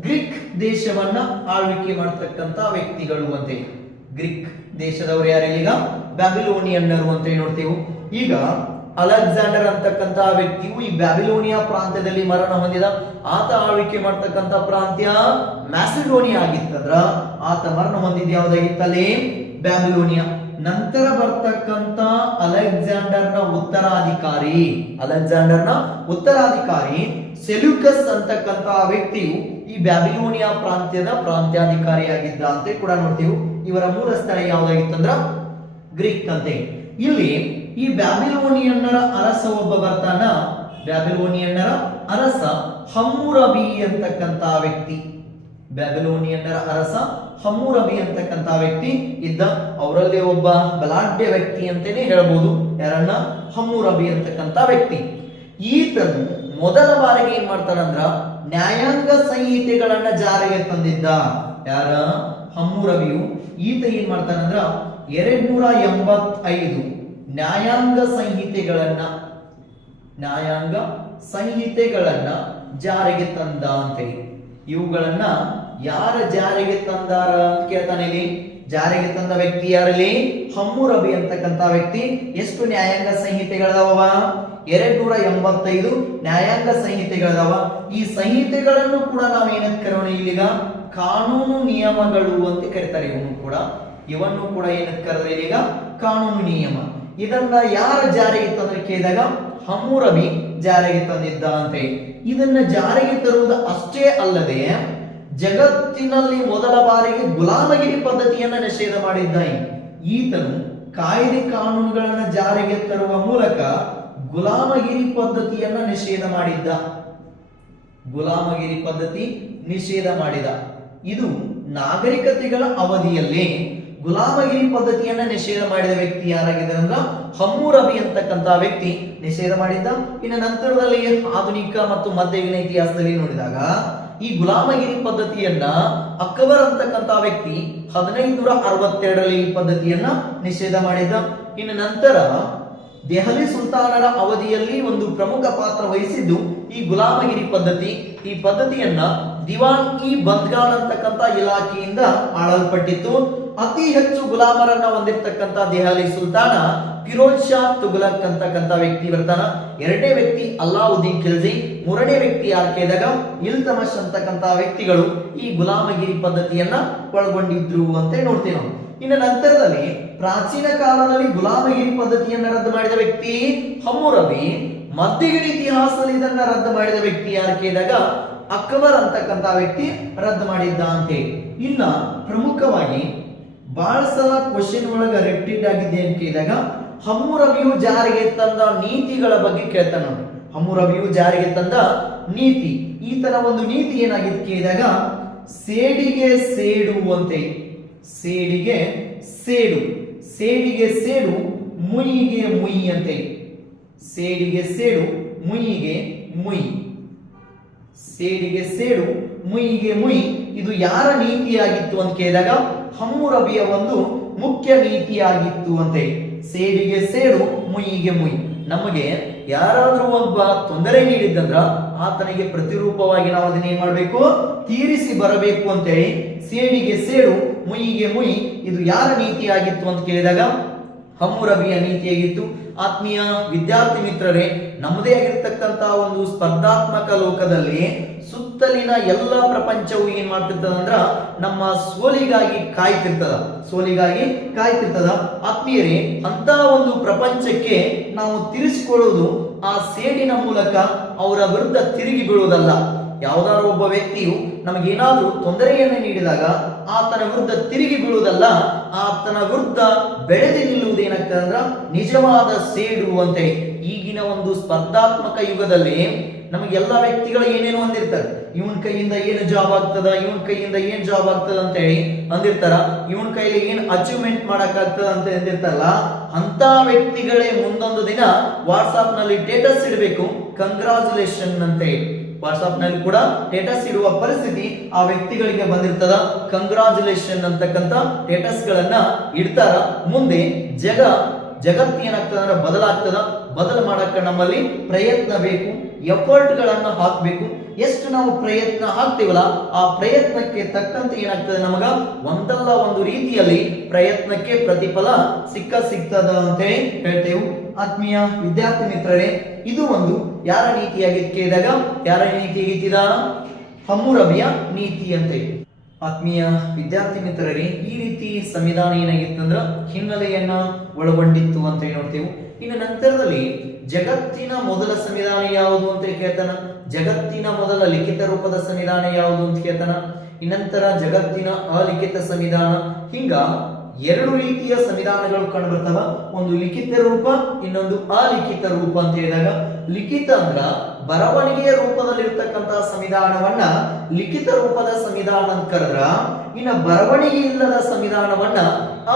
ಗ್ರೀಕ್ ದೇಶವನ್ನ ಆಳ್ವಿಕೆ ಮಾಡತಕ್ಕಂತ ವ್ಯಕ್ತಿಗಳು ಅಂತ. ಗ್ರೀಕ್ ದೇಶದವರು ಯಾರೀಗ ಬ್ಯಾಬಿಲೋನಿಯನ್ನರು ಅಂತ ನೋಡ್ತೀವಿ. ಈಗ ಅಲೆಕ್ಸಾಂಡರ್ ಅಂತಕ್ಕಂತ ವ್ಯಕ್ತಿಯು ಈ ಬ್ಯಾಬಿಲೋನಿಯಾ ಪ್ರಾಂತ್ಯದಲ್ಲಿ ಮರಣ ಹೊಂದಿದ. ಆತ ಆಳ್ವಿಕೆ ಮಾಡ್ತಕ್ಕಂತ ಪ್ರಾಂತ್ಯ ಮ್ಯಾಸಿಡೋನಿಯಾ ಆಗಿತ್ತಂದ್ರ ಆತ ಮರಣ ಹೊಂದಿದ ಯಾವ್ದಾಗಿತ್ತಲ್ಲಿ? ಬ್ಯಾಬಿಲೋನಿಯಾ. ನಂತರ ಬರ್ತಕ್ಕಂತ ಅಲೆಕ್ಸಾಂಡರ್ನ ಉತ್ತರಾಧಿಕಾರಿ ಸೆಲ್ಯೂಕಸ್ ಅಂತಕ್ಕಂತ ವ್ಯಕ್ತಿಯು ಈ ಬ್ಯಾಬಿಲೋನಿಯಾ ಪ್ರಾಂತ್ಯದ ಪ್ರಾಂತ್ಯಾಧಿಕಾರಿಯಾಗಿದ್ದ ಅಂತ ಕೂಡ ನೋಡ್ತೀವಿ. ಇವರ ಮೂಲ ಸ್ಥಳ ಯಾವ್ದಾಗಿತ್ತಂದ್ರ ಗ್ರೀಕ್ ಅಂತ. ಇಲ್ಲಿ ಈ ಬ್ಯಾಬಿಲೋನಿಯನ್ನರ ಅರಸ ಒಬ್ಬ ಬರ್ತಾನ. ಬ್ಯಾಬಿಲೋನಿಯನ್ನರ ಅರಸ ಹಮ್ಮುರಬಿ ಅಂತಕ್ಕಂತ ವ್ಯಕ್ತಿ. ಬ್ಯಾಬಿಲೋನಿಯನ್ನರ ಅರಸ ಹಮ್ಮುರಬಿ ಅಂತಕ್ಕಂತ ವ್ಯಕ್ತಿ ಇದ್ದ. ಅವರಲ್ಲಿ ಒಬ್ಬ ಬಲಾಢ್ಯ ವ್ಯಕ್ತಿ ಅಂತಾನೆ ಹೇಳ್ಬೋದು. ಯಾರನ್ನ? ಹಮ್ಮುರಬಿ ಅಂತಕ್ಕಂತ ವ್ಯಕ್ತಿ. ಈತನು ಮೊದಲ ಬಾರಿಗೆ ಏನ್ ಮಾಡ್ತಾನಂದ್ರ ನ್ಯಾಯಾಂಗ ಸಂಹಿತೆಗಳನ್ನ ಜಾರಿಗೆ ತಂದಿದ್ದ. ಯಾರ? ಹಮ್ಮುರಬಿಯು. ಈತ ಏನ್ ಮಾಡ್ತಾನಂದ್ರ 285 ನ್ಯಾಯಾಂಗ ಸಂಹಿತೆಗಳನ್ನ ಜಾರಿಗೆ ತಂದ ಅಂತೇಳಿ. ಇವುಗಳನ್ನ ಯಾರ ಜಾರಿಗೆ ತಂದಾರ ಅಂತ ಕೇಳ್ತಾನೆ ಇಲ್ಲಿ. ಜಾರಿಗೆ ತಂದ ವ್ಯಕ್ತಿ ಯಾರಲ್ಲಿ? ಹಮ್ಮುರಬಿ ಅಂತಕ್ಕಂತ ವ್ಯಕ್ತಿ. ಎಷ್ಟು ನ್ಯಾಯಾಂಗ ಸಂಹಿತೆಗಳದಾವ? 285 ನ್ಯಾಯಾಂಗ ಸಂಹಿತೆಗಳದಾವ. ಈ ಸಂಹಿತೆಗಳನ್ನು ಕೂಡ ನಾವು ಏನಂತ ಕರೋಣ ಇಲ್ಲಿಗ ಕಾನೂನು ನಿಯಮಗಳು ಅಂತ ಕರೀತಾರೆ. ಇವನ್ನು ಕೂಡ ಏನಂತ ಕರೆದ್ರೆ ಈಗ ಕಾನೂನು ನಿಯಮ. ಇದನ್ನ ಯಾರ ಜಾರಿಗೆ ತಂದ್ರೆ ಕೇಳಿದಾಗ ಹಮ್ಮುರಬಿ ಜಾರಿಗೆ ತಂದಿದ್ದ ಅಂತ. ಇದನ್ನ ಜಾರಿಗೆ ತರುವುದು ಅಷ್ಟೇ ಅಲ್ಲದೆ ಜಗತ್ತಿನಲ್ಲಿ ಮೊದಲ ಬಾರಿಗೆ ಗುಲಾಮಗಿರಿ ಪದ್ಧತಿಯನ್ನ ನಿಷೇಧ ಮಾಡಿದ್ದ. ಈತನು ಕಾಯ್ದೆ ಕಾನೂನುಗಳನ್ನ ಜಾರಿಗೆ ತರುವ ಮೂಲಕ ಗುಲಾಮಗಿರಿ ಪದ್ಧತಿಯನ್ನ ನಿಷೇಧ ಮಾಡಿದ್ದ. ಗುಲಾಮಗಿರಿ ಪದ್ಧತಿ ನಿಷೇಧ ಮಾಡಿದ. ಇದು ನಾಗರಿಕತೆಗಳ ಅವಧಿಯಲ್ಲಿ ಗುಲಾಮಗಿರಿ ಪದ್ಧತಿಯನ್ನ ನಿಷೇಧ ಮಾಡಿದ ವ್ಯಕ್ತಿ ಯಾರಾಗಿದ್ದಾರೆ ಅಂದ್ರೆ ಹಮ್ಮುರಬಿ ಅಂತಕ್ಕಂತ ವ್ಯಕ್ತಿ ನಿಷೇಧ ಮಾಡಿದ್ದ. ಇನ್ನು ನಂತರದಲ್ಲಿ ಆಧುನಿಕ ಮತ್ತು ಮಧ್ಯಯುಗೀನ ಇತಿಹಾಸದಲ್ಲಿ ನೋಡಿದಾಗ ಈ ಗುಲಾಮಗಿರಿ ಪದ್ಧತಿಯನ್ನ ಅಕ್ಬರ್ ಅಂತಕ್ಕಂತ ವ್ಯಕ್ತಿ 1562ರಲ್ಲಿ ಈ ಪದ್ಧತಿಯನ್ನ ನಿಷೇಧ ಮಾಡಿದ್ದ. ಇನ್ನು ನಂತರ ದೆಹಲಿ ಸುಲ್ತಾನರ ಅವಧಿಯಲ್ಲಿ ಒಂದು ಪ್ರಮುಖ ಪಾತ್ರ ವಹಿಸಿದ್ದು ಈ ಗುಲಾಮಗಿರಿ ಪದ್ಧತಿ. ಈ ಪದ್ಧತಿಯನ್ನ ದಿವಾನ್ ಇ ಬಂದ್ಗಾಲ್ ಅಂತಕ್ಕಂತ ಇಲಾಖೆಯಿಂದ ಆಳಲ್ಪಟ್ಟಿತ್ತು. ಅತಿ ಹೆಚ್ಚು ಗುಲಾಮರನ್ನ ಹೊಂದಿರತಕ್ಕಂತ ದೆಹಲಿ ಸುಲ್ತಾನ ಫಿರೋಜ್ ಶಾ ತುಘಲಕ್ ಅಂತಕ್ಕಂತ ವ್ಯಕ್ತಿ ಬರ್ತಾನ. ಎರಡನೇ ವ್ಯಕ್ತಿ ಅಲ್ಲಾವುದ್ದೀನ್ ಖಿಲ್ಜಿ, ಮೂರನೇ ವ್ಯಕ್ತಿ ಯಾರು ಕೇಳಿದಾಗ ಇಲ್ತಮಶ್ ಅಂತಕ್ಕಂತ ವ್ಯಕ್ತಿಗಳು ಈ ಗುಲಾಮಗಿರಿ ಪದ್ಧತಿಯನ್ನ ಒಳಗೊಂಡಿದ್ರು ಅಂತ ನೋಡ್ತೀವಿ ನಾವು. ಇನ್ನು ನಂತರದಲ್ಲಿ ಪ್ರಾಚೀನ ಕಾಲದಲ್ಲಿ ಗುಲಾಮಗಿರಿ ಪದ್ಧತಿಯನ್ನ ರದ್ದು ಮಾಡಿದ ವ್ಯಕ್ತಿ ಹಮ್ಮುರಬಿ. ಮಧ್ಯಯುಗೀನ ಇತಿಹಾಸದಲ್ಲಿ ಇದನ್ನ ರದ್ದು ಮಾಡಿದ ವ್ಯಕ್ತಿ ಯಾರು ಕೇಳಿದಾಗ ಅಕ್ಬರ್ ಅಂತಕ್ಕಂತ ವ್ಯಕ್ತಿ ರದ್ದು ಮಾಡಿದ್ದ ಅಂತ. ಇನ್ನ ಪ್ರಮುಖವಾಗಿ ಬಹಳ ಸಲ ಕ್ವಶನ್ ಒಳಗ ರಿಪೀಟ್ ಆಗಿದೆ ಅಂತ ಕೇಳಿದಾಗ ಹಮ್ಮುರಬಿಯು ಜಾರಿಗೆ ತಂದ ನೀತಿಗಳ ಬಗ್ಗೆ ಕೇಳ್ತಾನ. ಹಮ್ಮುರಬಿಯು ಜಾರಿಗೆ ತಂದ ನೀತಿ, ಈ ತರ ಒಂದು ನೀತಿ ಏನಾಗಿದೆ ಕೇಳಿದಾಗ ಸೇಡಿಗೆ ಸೇಡು ಅಂತೆ. ಸೇಡಿಗೆ ಸೇಡು, ಸೇಡಿಗೆ ಸೇಡು, ಮುಯಿಗೆ ಮುಯಿ ಅಂತೆ. ಸೇಡಿಗೆ ಸೇಡು, ಮುಯಿಗೆ ಮುಯಿ. ಸೇಡಿಗೆ ಸೇಡು, ಮುಯಿಗೆ ಮುಯಿ. ಇದು ಯಾರ ನೀತಿಯಾಗಿತ್ತು ಅಂತ ಕೇಳಿದಾಗ ಹಮ್ಮುರಬಿಯ ಒಂದು ಮುಖ್ಯ ನೀತಿಯಾಗಿತ್ತು ಅಂತೆ. ಸೇಡಿಗೆ ಸೇಡು, ಮುಯಿಗೆ ಮುಯಿ. ನಮಗೆ ಯಾರಾದ್ರೂ ಒಬ್ಬ ತೊಂದರೆ ನೀಡಿದ್ದಂದ್ರ ಆತನಿಗೆ ಪ್ರತಿರೂಪವಾಗಿ ನಾವು ಅದನ್ನ ಏನ್ ಮಾಡ್ಬೇಕು, ತೀರಿಸಿ ಬರಬೇಕು ಅಂತೇಳಿ ಸೇಡಿಗೆ ಸೇಡು, ಮುಯಿಗೆ ಮುಯಿ ಇದು ಯಾರ ನೀತಿಯಾಗಿತ್ತು ಅಂತ ಕೇಳಿದಾಗ ಹಮ್ಮುರಬಿಯ ನೀತಿಯಾಗಿತ್ತು. ಆತ್ಮೀಯ ವಿದ್ಯಾರ್ಥಿ ಮಿತ್ರರೇ, ನಮ್ಮದೇ ಆಗಿರ್ತಕ್ಕಂತ ಒಂದು ಸ್ಪರ್ಧಾತ್ಮಕ ಲೋಕದಲ್ಲಿ ಸುತ್ತಲಿನ ಎಲ್ಲ ಪ್ರಪಂಚವು ಏನ್ ಮಾಡ್ತಿರ್ತದ ಅಂದ್ರ ನಮ್ಮ ಸೋಲಿಗಾಗಿ ಕಾಯ್ತಿರ್ತದ. ಆತ್ಮೀಯರೇ, ಅಂತ ಒಂದು ಪ್ರಪಂಚಕ್ಕೆ ನಾವು ತಿರುಗಿಸಿಕೊಳ್ಳುವುದು ಆ ಸೇಡಿನ ಮೂಲಕ ಅವರ ವಿರುದ್ಧ ತಿರುಗಿ ಬೀಳುವುದಲ್ಲ. ಯಾವುದಾದ್ರು ಒಬ್ಬ ವ್ಯಕ್ತಿಯು ನಮಗೇನಾದ್ರೂ ತೊಂದರೆಯನ್ನು ನೀಡಿದಾಗ ಆತನ ವಿರುದ್ಧ ತಿರುಗಿ ಬೀಳುವುದಲ್ಲ, ಆತನ ವಿರುದ್ಧ ಬೆಳೆದು ನಿಲ್ಲುವುದೇನಾಗ್ತದೆ ಅಂದ್ರ ನಿಜವಾದ ಸೇಡು ಅಂತ. ಈಗಿನ ಒಂದು ಸ್ಪರ್ಧಾತ್ಮಕ ಯುಗದಲ್ಲಿ ನಮಗೆಲ್ಲ ವ್ಯಕ್ತಿಗಳು ಏನೇನು ಹೊಂದಿರ್ತಾರೆ, ಇವನ್ ಕೈಯಿಂದ ಏನು ಜಾಬ್ ಆಗ್ತದ, ಇವನ್ ಕೈಯಿಂದ ಏನ್ ಜಾಬ್ ಆಗ್ತದ ಅಂತ ಹೇಳಿ ಅಂದಿರ್ತಾರ, ಇವನ್ ಕೈಲಿ ಏನ್ ಅಚೀವ್ಮೆಂಟ್ ಮಾಡಕ್ ಆಗ್ತದ ಅಂತ ಅಂದಿರ್ತಾರಲ್ಲ, ಅಂತ ವ್ಯಕ್ತಿಗಳೇ ಮುಂದೊಂದು ದಿನ ವಾಟ್ಸ್ಆಪ್ ನಲ್ಲಿ ಸ್ಟೇಟಸ್ ಇಡಬೇಕು ಕಂಗ್ರಾಚುಲೇಷನ್ ಅಂತ ಹೇಳಿ. ವಾಟ್ಸ್ಆಪ್ ನಲ್ಲಿ ಕೂಡ ಸ್ಟೇಟಸ್ ಇಡುವ ಪರಿಸ್ಥಿತಿ ಆ ವ್ಯಕ್ತಿಗಳಿಗೆ ಬಂದಿರ್ತದ. ಕಂಗ್ರಾಚುಲೇಷನ್ ಅಂತಕ್ಕಂತ ಸ್ಟೇಟಸ್ ಗಳನ್ನ ಇಡ್ತಾರ. ಮುಂದೆ ಜಗತ್ತು ಏನಾಗ್ತದ ಅಂದ್ರೆ ಬದಲು ಮಾಡಕ್ಕೆ ನಮ್ಮಲ್ಲಿ ಪ್ರಯತ್ನ ಬೇಕು, ಎಫರ್ಟ್ ಗಳನ್ನ ಹಾಕಬೇಕು. ಎಷ್ಟು ನಾವು ಪ್ರಯತ್ನ ಹಾಕ್ತೀವಲ್ಲ ಆ ಪ್ರಯತ್ನಕ್ಕೆ ತಕ್ಕಂತೆ ಏನಾಗ್ತದೆ, ನಮಗ ಒಂದಲ್ಲ ಒಂದು ರೀತಿಯಲ್ಲಿ ಪ್ರಯತ್ನಕ್ಕೆ ಪ್ರತಿಫಲ ಸಿಗ್ತದ ಅಂತ ಹೇಳ್ತೇವೆ. ಆತ್ಮೀಯ ವಿದ್ಯಾರ್ಥಿ ಮಿತ್ರರೇ, ಇದು ಒಂದು ಯಾರ ನೀತಿಯಾಗಿತ್ತು ಕೇಳಿದಾಗ ಯಾರ ನೀತಿಯಾಗಿತ್ತಿದ ಹಮ್ಮುರಬಿಯ ನೀತಿ ಅಂತ. ಆತ್ಮೀಯ ವಿದ್ಯಾರ್ಥಿ ಮಿತ್ರರೇ, ಈ ರೀತಿ ಸಂವಿಧಾನ ಏನಾಗಿತ್ತಂದ್ರ ಹಿನ್ನೆಲೆಯನ್ನ ಒಳಗೊಂಡಿತ್ತು ಅಂತ ನೋಡ್ತೇವೆ. ಇನ್ನು ನಂತರದಲ್ಲಿ ಜಗತ್ತಿನ ಮೊದಲ ಸಂವಿಧಾನ ಯಾವುದು ಅಂತ ಕೇಳ್ತಾನ. ಜಗತ್ತಿನ ಮೊದಲ ಲಿಖಿತ ರೂಪದ ಸಂವಿಧಾನ ಯಾವುದು ಅಂತ ಕೇಳ್ತಾನ. ಇನ್ನಂತರ ಜಗತ್ತಿನ ಅಲಿಖಿತ ಸಂವಿಧಾನ. ಹಿಂಗ ಎರಡು ರೀತಿಯ ಸಂವಿಧಾನಗಳು ಕಂಡು ಬರ್ತಾವ. ಒಂದು ಲಿಖಿತ ರೂಪ, ಇನ್ನೊಂದು ಅಲಿಖಿತ ರೂಪ ಅಂತ ಹೇಳಿದಾಗ, ಲಿಖಿತ ಅಂದ್ರ ಬರವಣಿಗೆಯ ರೂಪದಲ್ಲಿ ಇರ್ತಕ್ಕಂತಹ ಸಂವಿಧಾನವನ್ನ ಲಿಖಿತ ರೂಪದ ಸಂವಿಧಾನ ಅಂತ ಕರೆದ್ರ, ಇನ್ನು ಬರವಣಿಗೆ ಇಲ್ಲದ ಸಂವಿಧಾನವನ್ನ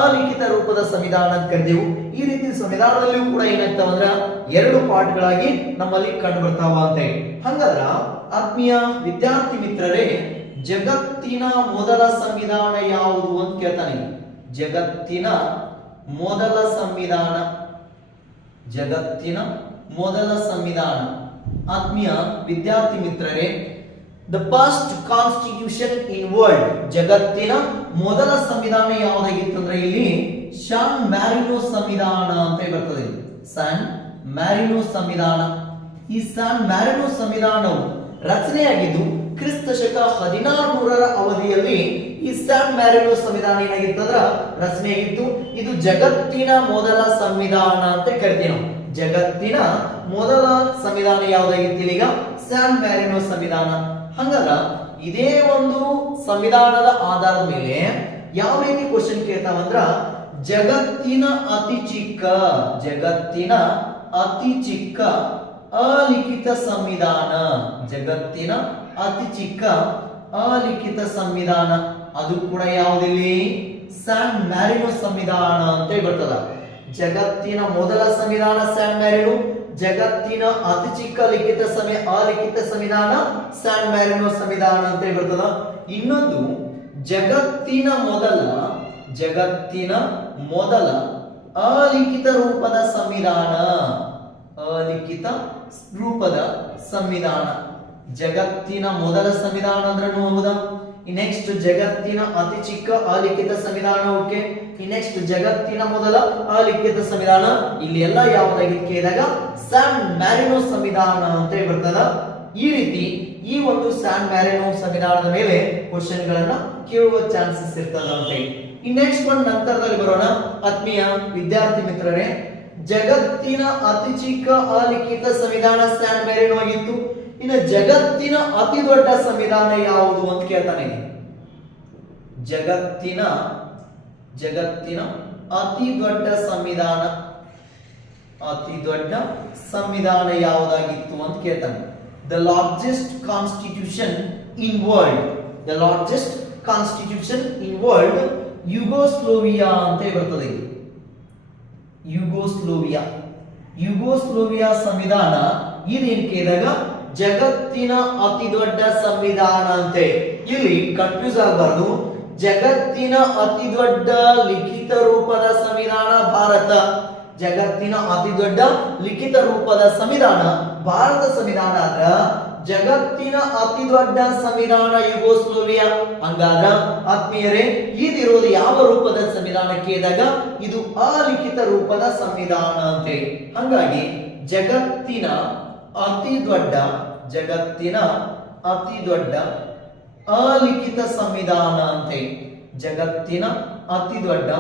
ಅಲಿಖಿತ ರೂಪದ ಸಂವಿಧಾನ ಅಂತ ಕರೆದೆವು. ಈ ರೀತಿ ಸಂವಿಧಾನದಲ್ಲಿಯೂ ಕೂಡ ಏನಾಗ್ತಾವ ಅಂದ್ರ ಎರಡು ಪಾಠಗಳಾಗಿ ನಮ್ಮಲ್ಲಿ ಕಂಡು ಬರ್ತಾವ ಅಂತ ಹೇಳಿ. ಹಂಗಾದ್ರ ಆತ್ಮೀಯ ವಿದ್ಯಾರ್ಥಿ ಮಿತ್ರರೇ, ಜಗತ್ತಿನ ಮೊದಲ ಸಂವಿಧಾನ ಯಾವುದು ಅಂತ ಕೇಳ್ತಾನೆ. ಜಗತ್ತಿನ ಮೊದಲ ಸಂವಿಧಾನ, ಜಗತ್ತಿನ ಮೊದಲ ಸಂವಿಧಾನ. ಆತ್ಮೀಯ ವಿದ್ಯಾರ್ಥಿ ಮಿತ್ರರೇ, the first constitution in world, ಜಗತ್ತಿನ ಮೊದಲ ಸಂವಿಧಾನ ಯಾವುದಾಗಿತ್ತು ಅಂದ್ರೆ ಇಲ್ಲಿ ಶಾನ್ ಮ್ಯಾರಿನೋ ಸಂವಿಧಾನ ಅಂತ ಬರ್ತದೆ. ಸ್ಯಾನ್ ಮ್ಯಾರಿನೋ ಸಂವಿಧಾನ. ಈ ಸ್ಯಾನ್ ಮ್ಯಾರಿನೋ ಸಂವಿಧಾನವು ರಚನೆಯಾಗಿದ್ದು ಕ್ರಿಸ್ತ ಶಕ 1600ರ ಅವಧಿಯಲ್ಲಿ ಈ ಸ್ಯಾನ್ ಮ್ಯಾರಿನೋ ಸಂವಿಧಾನ ಏನಾಗಿತ್ತಂದ್ರ ರಚನೆಯಾಗಿತ್ತು. ಇದು ಜಗತ್ತಿನ ಮೊದಲ ಸಂವಿಧಾನ ಅಂತ ಕರಿತೀವಿ ನಾವು. ಜಗತ್ತಿನ ಮೊದಲ ಸಂವಿಧಾನ ಯಾವುದಾಗಿತ್ತು ಈಗ ಸ್ಯಾನ್ ಮ್ಯಾರಿನೋ ಸಂವಿಧಾನ. ಹಂಗಲ್ಲ, ಇದೇ ಒಂದು ಸಂವಿಧಾನದ ಆಧಾರದ ಮೇಲೆ ಯಾವ ರೀತಿ ಕ್ವಶನ್ ಕೇಳ್ತಾವಂದ್ರ ಜಗತ್ತಿನ ಅತಿ ಚಿಕ್ಕ ಅಲಿಖಿತ ಸಂವಿಧಾನ, ಜಗತ್ತಿನ ಅತಿ ಚಿಕ್ಕ ಅಲಿಖಿತ ಸಂವಿಧಾನ. ಅದು ಕೂಡ ಯಾವುದಿಲ್ಲಿ ಸ್ಯಾನ್ ಮ್ಯಾರಿನೋ ಸಂವಿಧಾನ ಅಂತ ಬರ್ತದ. ಜಗತ್ತಿನ ಮೊದಲ ಸಂವಿಧಾನ ಸ್ಯಾನ್ ಮ್ಯಾರಿನೋ, ಜಗತ್ತಿನ ಅತಿ ಚಿಕ್ಕ ಅಲಿಖಿತ ಸಂವಿಧಾನ ಸ್ಯಾನ್ ಮ್ಯಾರಿನೋ ಸಂವಿಧಾನ ಅಂತ ಬರ್ತದ. ಇನ್ನೊಂದು ಜಗತ್ತಿನ ಮೊದಲ ಅಲಿಖಿತ ರೂಪದ ಸಂವಿಧಾನ, ಅಲಿಖಿತ ರೂಪದ ಸಂವಿಧಾನ. ಜಗತ್ತಿನ ಮೊದಲ ಸಂವಿಧಾನ ಅಂದ್ರೆ ಹೌದಾ. ನೆಕ್ಸ್ಟ್ ಜಗತ್ತಿನ ಅತಿ ಚಿಕ್ಕ ಅಲಿಖಿತ ಸಂವಿಧಾನ. ಓಕೆ, ನೆಕ್ಸ್ಟ್ ಜಗತ್ತಿನ ಮೊದಲ ಅಲಿಖಿತ ಸಂವಿಧಾನ. ಇಲ್ಲಿ ಎಲ್ಲ ಯಾವುದಾಗಿತ್ತು ಕೇಳಿದಾಗ ಸ್ಯಾನ್ ಮ್ಯಾರಿನೋ ಸಂವಿಧಾನ ಅಂತ ಬರ್ತದ. ಈ ರೀತಿ ಈ ಒಂದು ಸ್ಯಾನ್ ಮ್ಯಾರಿನೋ ಸಂವಿಧಾನದ ಮೇಲೆ ಕ್ವಶನ್ ಗಳನ್ನ ಕೇಳುವ ಚಾನ್ಸಸ್ ಇರ್ತದ ಅಂತ. ಈ ನೆಕ್ಸ್ಟ್ ಒಂದು ನಂತರದಲ್ಲಿ ಬರೋಣ. ಆತ್ಮೀಯ ವಿದ್ಯಾರ್ಥಿ ಮಿತ್ರರೇ, ಜಗತ್ತಿನ ಅತಿ ಚಿಕ್ಕ ಅಲಿಖಿತ ಸಂವಿಧಾನ ಸ್ಯಾನ್ ಮ್ಯಾರಿನೋ ಆಗಿತ್ತು. ಇನ್ನು ಜಗತ್ತಿನ ಅತಿ ದೊಡ್ಡ ಸಂವಿಧಾನ ಯಾವುದು ಅಂತ ಕೇಳ್ತಾನೆ. ಜಗತ್ತಿನ ಅತಿ ದೊಡ್ಡ ಸಂವಿಧಾನ ಯಾವುದಾಗಿತ್ತು ಅಂತ ಕೇಳ್ತಾನೆ. The largest constitution in world Yugoslavia ಅಂತ ಬರ್ತದೆ. ಯುಗೋಸ್ಲೋವಿಯಾ ಸಂವಿಧಾನ ಇದೇನ್ ಕೇಳಿದಾಗ ಜಗತ್ತಿನ ಅತಿ ದೊಡ್ಡ ಸಂವಿಧಾನ ಅಂತೆ. ಇಲ್ಲಿ ಕನ್ಫ್ಯೂಸ್ ಆಗಬಾರದು. ಜಗತ್ತಿನ ಅತಿ ದೊಡ್ಡ ಲಿಖಿತ ರೂಪದ ಸಂವಿಧಾನ ಭಾರತ. ಜಗತ್ತಿನ ಅತಿ ದೊಡ್ಡ ಲಿಖಿತ ರೂಪದ ಸಂವಿಧಾನ ಭಾರತ ಸಂವಿಧಾನ ಆದ್ರ ಜಗತ್ತಿನ ಅತಿ ದೊಡ್ಡ ಸಂವಿಧಾನ ಯುಗೋಸ್ಲೋವಿಯಾ. ಹಂಗಾದ್ರ ಆತ್ಮೀಯರೇ, ಇದಿರೋದು ಯಾವ ರೂಪದ ಸಂವಿಧಾನ ಕೇಳಿದಾಗ ಇದು ಅಲಿಖಿತ ರೂಪದ ಸಂವಿಧಾನ ಅಂತೆ. ಹಾಗಾಗಿ ಜಗತ್ತಿನ ಅತಿ ದೊಡ್ಡ ಅಲಿಖಿತ ಸಂವಿಧಾನ ಅಂತೆ. ಜಗತ್ತಿನ ಅತಿ ದೊಡ್ಡ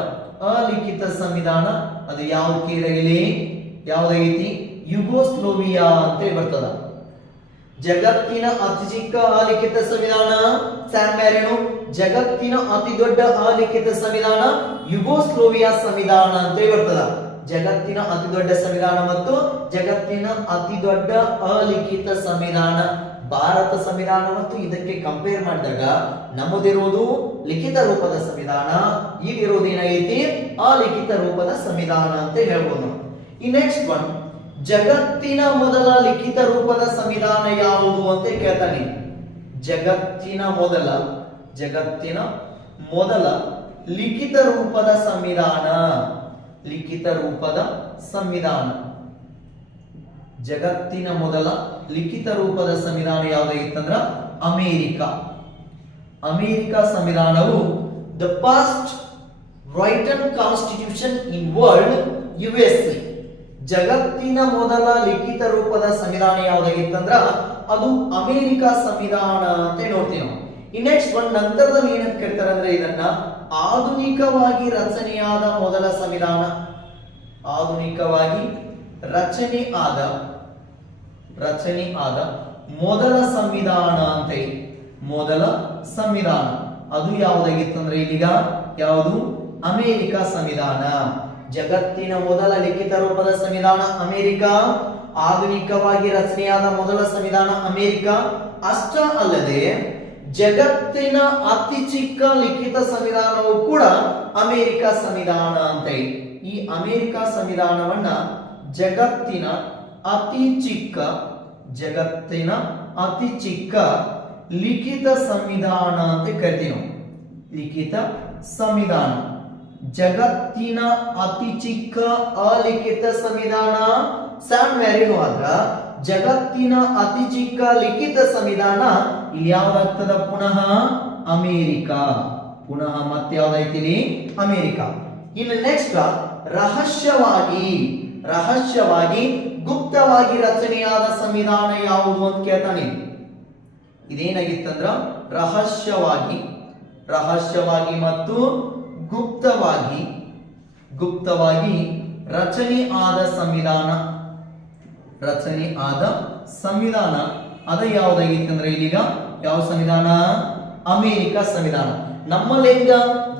ಅಲಿಖಿತ ಸಂವಿಧಾನ ಅದು ಯಾವ್ದು ಕೇಳಿದಾಗಲಿ ಯಾವ್ದಾಗೈತಿ ಯುಗೋಸ್ಲೋವಿಯಾ ಅಂತ ಬರ್ತದ. ಜಗತ್ತಿನ ಅತಿ ಚಿಕ್ಕ ಅಲಿಖಿತ ಸಂವಿಧಾನ ಸ್ಯಾನ್ ಮ್ಯಾರಿನೋ, ಜಗತ್ತಿನ ಅತಿ ದೊಡ್ಡ ಅಲಿಖಿತ ಸಂವಿಧಾನ ಯುಗೋಸ್ಲೋವಿಯಾ ಸಂವಿಧಾನ ಅಂತ ಬರ್ತದ. ಜಗತ್ತಿನ ಅತಿ ದೊಡ್ಡ ಸಂವಿಧಾನ ಮತ್ತು ಜಗತ್ತಿನ ಅತಿ ದೊಡ್ಡ ಅಲಿಖಿತ ಸಂವಿಧಾನ ಭಾರತ ಸಂವಿಧಾನ. ಮತ್ತು ಇದಕ್ಕೆ ಕಂಪೇರ್ ಮಾಡಿದಾಗ ನಮ್ಮದಿರುವುದು ಲಿಖಿತ ರೂಪದ ಸಂವಿಧಾನ, ಈಗಿರೋದು ಏನಾಗೈತಿ ಅಲಿಖಿತ ರೂಪದ ಸಂವಿಧಾನ ಅಂತ ಹೇಳ್ಬೋದು. ಈ ನೆಕ್ಸ್ಟ್ ಒನ್, ಜಗತ್ತಿನ ಮೊದಲ ಲಿಖಿತ ರೂಪದ ಸಂವಿಧಾನ ಯಾವುದು ಅಂತ ಕೇಳ್ತಾನೆ. ಜಗತ್ತಿನ ಮೊದಲ ಲಿಖಿತ ರೂಪದ ಸಂವಿಧಾನ. ಜಗತ್ತಿನ ಮೊದಲ ಲಿಖಿತ ರೂಪದ ಸಂವಿಧಾನ ಯಾವುದಾಗಿತ್ತಂದ್ರ ಅಮೆರಿಕ ಸಂವಿಧಾನವು the first written constitution in world USA. ಜಗತ್ತಿನ ಮೊದಲ ಲಿಖಿತ ರೂಪದ ಸಂವಿಧಾನ ಯಾವುದಾಗಿತ್ತಂದ್ರ ಅದು ಅಮೆರಿಕ ಸಂವಿಧಾನ ಅಂತ ನೋಡ್ತೀವಿ ನಾವು. ಈ ನೆಕ್ಸ್ಟ್ ಒನ್ ನಂತರದಲ್ಲಿ ಏನಂತ ಕೇಳ್ತಾರೆ ಅಂದ್ರೆ ಇದನ್ನ ಆಧುನಿಕವಾಗಿ ರಚನೆಯಾದ ಮೊದಲ ಸಂವಿಧಾನ. ಆಧುನಿಕವಾಗಿ ರಚನೆ ಆದ ಮೊದಲ ಸಂವಿಧಾನ ಅಂತ. ಮೊದಲ ಸಂವಿಧಾನ ಅದು ಯಾವುದಾಗಿತ್ತಂದ್ರೆ ಇಲ್ಲಿಗ ಯಾವುದು ಅಮೆರಿಕ ಸಂವಿಧಾನ. ಜಗತ್ತಿನ ಮೊದಲ ಲಿಖಿತ ರೂಪದ ಸಂವಿಧಾನ ಅಮೆರಿಕ, ಆಧುನಿಕವಾಗಿ ರಚನೆಯಾದ ಮೊದಲ ಸಂವಿಧಾನ ಅಮೆರಿಕ. ಅಷ್ಟ ಅಲ್ಲದೆ ಜಗತ್ತಿನ ಅತಿ ಚಿಕ್ಕ ಲಿಖಿತ ಸಂವಿಧಾನವು ಕೂಡ ಅಮೆರಿಕ ಸಂವಿಧಾನ ಅಂತ. ಈ ಅಮೆರಿಕ ಸಂವಿಧಾನವನ್ನ ಜಗತ್ತಿನ ಅತಿ ಚಿಕ್ಕ ಲಿಖಿತ ಸಂವಿಧಾನ ಅಂತ ಕರಿತೀವಿ ನಾವು. ಲಿಖಿತ ಸಂವಿಧಾನ. ಜಗತ್ತಿನ ಅತಿ ಚಿಕ್ಕ ಅಲಿಖಿತ ಸಂವಿಧಾನ ಸ್ಯಾನ್ ಮ್ಯಾರಿನೋ ಆದ್ರ ಜಗತ್ತಿನ ಅತಿ ಚಿಕ್ಕ ಲಿಖಿತ ಸಂವಿಧಾನ ಇಲ್ಲಿ ಯಾವ್ದಾಗ್ತದ ಪುನಃ ಅಮೆರಿಕ. ಪುನಃ ಮತ್ತೆ ಯಾವ್ದಾಯ್ತಿಲಿ ಅಮೆರಿಕ. ಇನ್ನು ನೆಕ್ಸ್ಟ್ ರಹಸ್ಯವಾಗಿ ಗುಪ್ತವಾಗಿ ರಚನೆಯಾದ ಸಂವಿಧಾನ ಯಾವುದು ಅಂತ ಕೇಳ್ತಾನೆ. ಇದೇನಾಗಿತ್ತಂದ್ರ ರಹಸ್ಯವಾಗಿ ಮತ್ತು ಗುಪ್ತವಾಗಿ ರಚನೆ ಆದ ಸಂವಿಧಾನ ಅದ ಯಾವ್ದಾಗಿತ್ತಂದ್ರೆ ಇಲ್ಲಿಗ ಯಾವ ಸಂವಿಧಾನ ಅಮೆರಿಕ ಸಂವಿಧಾನ. ನಮ್ಮಲ್ಲಿಂದ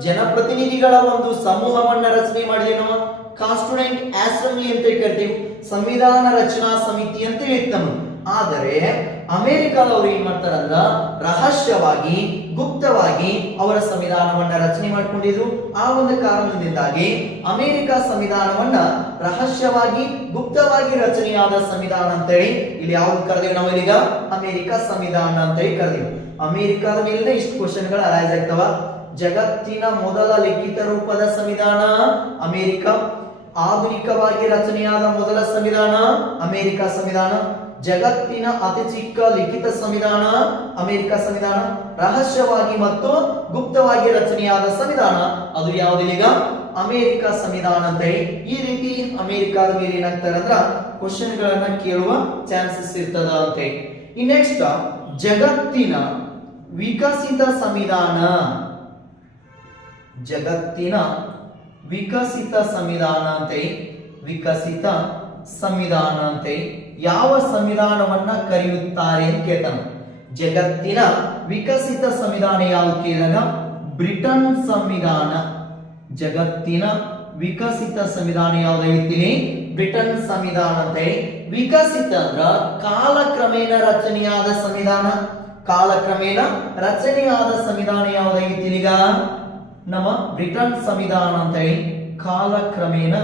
ಜನಪ್ರತಿನಿಧಿಗಳ ಒಂದು ಸಮೂಹವನ್ನ ರಚನೆ ಮಾಡಿದೆ ನಾವು ಕಾನ್ಸ್ಟಿಟ್ಯೂಯೆಂಟ್ ಅಸೆಂಬ್ಲಿ ಅಂತ ಕರಿತೀವಿ. ಸಂವಿಧಾನ ರಚನಾ ಸಮಿತಿ ಅಂತ ಹೇಳ್ತಾನೆ. ಆದರೆ ಅಮೆರಿಕದವರು ಏನ್ ಮಾಡ್ತಾರಂದ್ರ ರಹಸ್ಯವಾಗಿ ಗುಪ್ತವಾಗಿ ಅವರ ಸಂವಿಧಾನವನ್ನ ರಚನೆ ಮಾಡ್ಕೊಂಡಿದ್ರು. ಆ ಒಂದು ಕಾರಣದಿಂದಾಗಿ ಅಮೆರಿಕ ಸಂವಿಧಾನವನ್ನ ರಹಸ್ಯವಾಗಿ ಗುಪ್ತವಾಗಿ ರಚನೆಯಾದ ಸಂವಿಧಾನ ಅಂತೇಳಿ ಇಲ್ಲಿ ಯಾವ್ದು ಕರೆದೇವು ನಾವು ಈಗ ಅಮೆರಿಕ ಸಂವಿಧಾನ ಅಂತೇಳಿ ಕರೆದೇವು. ಅಮೆರಿಕದ ಮೇಲೆ ಇಷ್ಟು ಕ್ವಶನ್ಗಳು ಅರೈಸ್ ಆಗ್ತಾವ. ಜಗತ್ತಿನ ಮೊದಲ ಲಿಖಿತ ರೂಪದ ಸಂವಿಧಾನ ಅಮೆರಿಕ. ಆಧುನಿಕವಾಗಿ ರಚನೆಯಾದ ಮೊದಲ ಸಂವಿಧಾನ ಅಮೆರಿಕ ಸಂವಿಧಾನ. ಜಗತ್ತಿನ ಅತಿ ಚಿಕ್ಕ ಲಿಖಿತ ಸಂವಿಧಾನ ಅಮೆರಿಕ ಸಂವಿಧಾನ. ರಹಸ್ಯವಾಗಿ ಮತ್ತು ಗುಪ್ತವಾಗಿ ರಚನೆಯಾದ ಸಂವಿಧಾನ ಅದು ಯಾವುದಿಲ್ಲ ಅಮೆರಿಕ ಸಂವಿಧಾನ ಅಂತ ಹೇಳಿ. ಈ ರೀತಿ ಅಮೆರಿಕದ ಮೇಲೆ ಏನಾಗ್ತಾರೆ ಅಂದ್ರ ಕ್ವಶನ್ ಗಳನ್ನ ಕೇಳುವ ಚಾನ್ಸಸ್ ಇರ್ತದ ಅಂತ ಹೇಳಿ. ಈ ನೆಕ್ಸ್ಟ್ ಜಗತ್ತಿನ ವಿಕಸಿತ ಸಂವಿಧಾನ. ಜಗತ್ತಿನ ವಿಕಸಿತ ಸಂವಿಧಾನ ಅಂತ ವಿಕಸಿತ ಸಂವಿಧಾನ ಅಂತ ಯಾವ ಸಂವಿಧಾನವನ್ನ ಕರೆಯುತ್ತಾರೆ ಅಂತ ಕೇಳ್ತಾನೆ. ಜಗತ್ತಿನ ವಿಕಸಿತ ಸಂವಿಧಾನ ಯಾವುದು ಕೇಳಿದಾಗ ಬ್ರಿಟನ್ ಸಂವಿಧಾನ. ಜಗತ್ತಿನ ವಿಕಸಿತ ಸಂವಿಧಾನ ಯಾವ್ದಾಗಿತ್ತು ಬ್ರಿಟನ್ ಸಂವಿಧಾನ ಅಂತ ವಿಕಸಿತ ಅಂದ್ರ ಕಾಲಕ್ರಮೇಣ ರಚನೆಯಾದ ಸಂವಿಧಾನ. ಕಾಲಕ್ರಮೇಣ ರಚನೆಯಾದ ಸಂವಿಧಾನ ಯಾವ್ದಾಗಿತ್ತು ಈಗ ನಮ್ಮ ಬ್ರಿಟನ್ ಸಂವಿಧಾನ ಅಂತ ಕಾಲಕ್ರಮೇಣ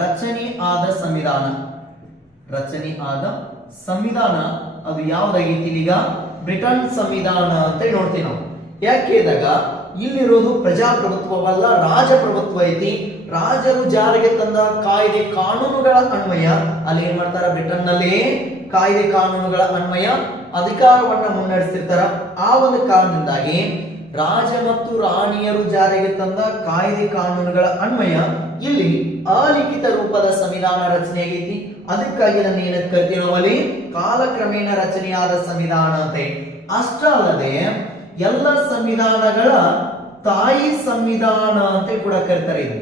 ರಚನೆ ಆದ ಸಂವಿಧಾನ. ರಚನೆ ಆದ ಸಂವಿಧಾನ ಅದು ಯಾವ್ದಾಗೈತಿ ಈಗ ಬ್ರಿಟನ್ ಸಂವಿಧಾನ ಅಂತ ನೋಡ್ತೀವಿ ನಾವು. ಯಾಕೆ ಕೇಳಿದಾಗ ಇಲ್ಲಿರೋದು ಪ್ರಜಾಪ್ರಭುತ್ವವಲ್ಲ ರಾಜಪ್ರಭುತ್ವ ಐತಿ. ರಾಜರು ಜಾರಿಗೆ ತಂದ ಕಾಯ್ದೆ ಕಾನೂನುಗಳ ಅನ್ವಯ ಅಲ್ಲಿ ಏನ್ ಮಾಡ್ತಾರ ಬ್ರಿಟನ್ ನಲ್ಲಿ ಕಾಯ್ದೆ ಕಾನೂನುಗಳ ಅನ್ವಯ ಅಧಿಕಾರವನ್ನ ಮುನ್ನಡೆಸ್ತಿರ್ತಾರ. ಆ ಒಂದು ಕಾರಣದಿಂದಾಗಿ ರಾಜ ಮತ್ತು ರಾಣಿಯರು ಜಾರಿಗೆ ತಂದ ಕಾಯ್ದೆ ಕಾನೂನುಗಳ ಅನ್ವಯ ಇಲ್ಲಿ ಅಲಿಖಿತ ರೂಪದ ಸಂವಿಧಾನ ರಚನೆ ಆಗೈತಿ. ಅದಕ್ಕಾಗಿ ನನ್ನ ಏನಂತ ಕರಿತೀವಿ ನಾವಲ್ಲಿ ಕಾಲಕ್ರಮೇಣ ರಚನೆಯಾದ ಸಂವಿಧಾನ ಅಂತ. ಅಷ್ಟೇ ಅಲ್ಲದೆ ಎಲ್ಲ ಸಂವಿಧಾನಗಳ ತಾಯಿ ಸಂವಿಧಾನ ಅಂತ ಕೂಡ ಕರೀತಾರೆ. ಇದು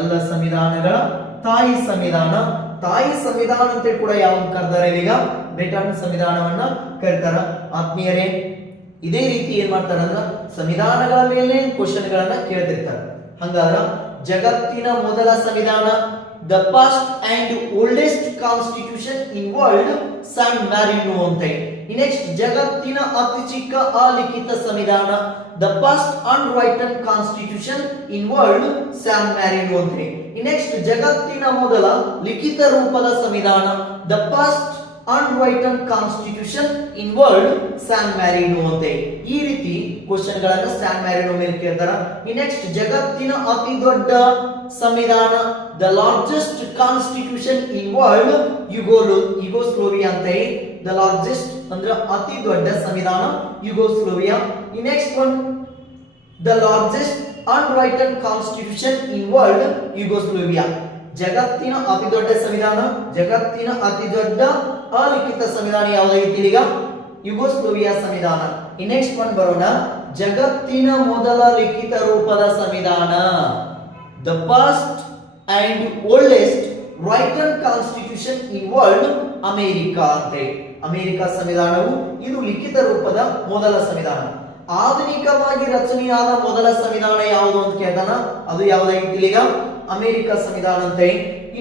ಎಲ್ಲ ಸಂವಿಧಾನಗಳ ತಾಯಿ ಸಂವಿಧಾನ. ತಾಯಿ ಸಂವಿಧಾನ ಅಂತ ಕೂಡ ಯಾವ್ದು ಕರೆದಾರೆ ಈಗ ಬ್ರಿಟನ್ ಸಂವಿಧಾನವನ್ನ ಕರೀತಾರ. ಆತ್ಮೀಯರೇ ಇದೇ ರೀತಿ ಏನ್ ಮಾಡ್ತಾರ ಅಂದ್ರ ಸಂವಿಧಾನಗಳ ಮೇಲೆ ಕ್ವಶನ್ ಗಳನ್ನ ಕೇಳ್ತಿರ್ತಾರ. ಹಂಗಾದ್ರ ಜಗತ್ತಿನ ಮೊದಲ ಸಂವಿಧಾನ the first and oldest constitution in world San Marino ಅಂತ. ನೆಕ್ಸ್ಟ್ ಜಗತ್ತಿನ ಅತಿ ಚಿಕ್ಕ ಅಲಿಖಿತ ಸಂವಿಧಾನ the first unwritten constitution in world San Marino ಅಂತ. ನೆಕ್ಸ್ಟ್ ಜಗತ್ತಿನ ಮೊದಲ ಲಿಖಿತ ರೂಪದ ಸಂವಿಧಾನ the first unwritten constitution in world San Marino ಅಂತ. ಈ ರೀತಿ ಕ್ವಶನ್ ಗಳನ್ನ ಸ್ಯಾನ್ ಮ್ಯಾರಿನೋ ಮೇಲೆ ಕೇಳ್ತಾರ. ನೆಕ್ಸ್ಟ್ ಜಗತ್ತಿನ ಅತಿ ದೊಡ್ಡ ಸಂವಿಧಾನ the largest constitution in world Yugoslavia ಅಂತ. ದ ಲಾರ್ಜೆಸ್ಟ್ ಅಂದ್ರೆ ಅತಿ ದೊಡ್ಡ ಸಂವಿಧಾನ Yugoslavia. Next one the largest unwritten constitution in world Yugoslavia. ಜಗತ್ತಿನ ಅತಿ ದೊಡ್ಡ ಸಂವಿಧಾನ ಜಗತ್ತಿನ ಅತಿ ದೊಡ್ಡ ಅಲಿಖಿತ ಸಂವಿಧಾನ ಯಾವ್ದಾಗಿತ್ತು ಈಗ ಯುಗೋಸ್ಲೋವಿಯಾ ಸಂವಿಧಾನ. ನೆಕ್ಸ್ಟ್ ಒನ್ ಬರೋಣ ಜಗತ್ತಿನ ಮೊದಲ ಲಿಖಿತ ರೂಪದ ಸಂವಿಧಾನ the first and oldest written constitution in world America ಅಂತ. ಅಮೆರಿಕ ಸಂವಿಧಾನವು ಇದು ಲಿಖಿತ ರೂಪದ ಮೊದಲ ಸಂವಿಧಾನ. ಆಧುನಿಕವಾಗಿ ರಚನೆಯಾದ ಮೊದಲ ಸಂವಿಧಾನ ಯಾವುದು ಅಂತ ಕೇಳ್ತಾನ. ಅದು ಯಾವ್ದಾಗಿತ್ತು ಈಗ ಅಮೆರಿಕ ಸಂವಿಧಾನ ಅಂತ.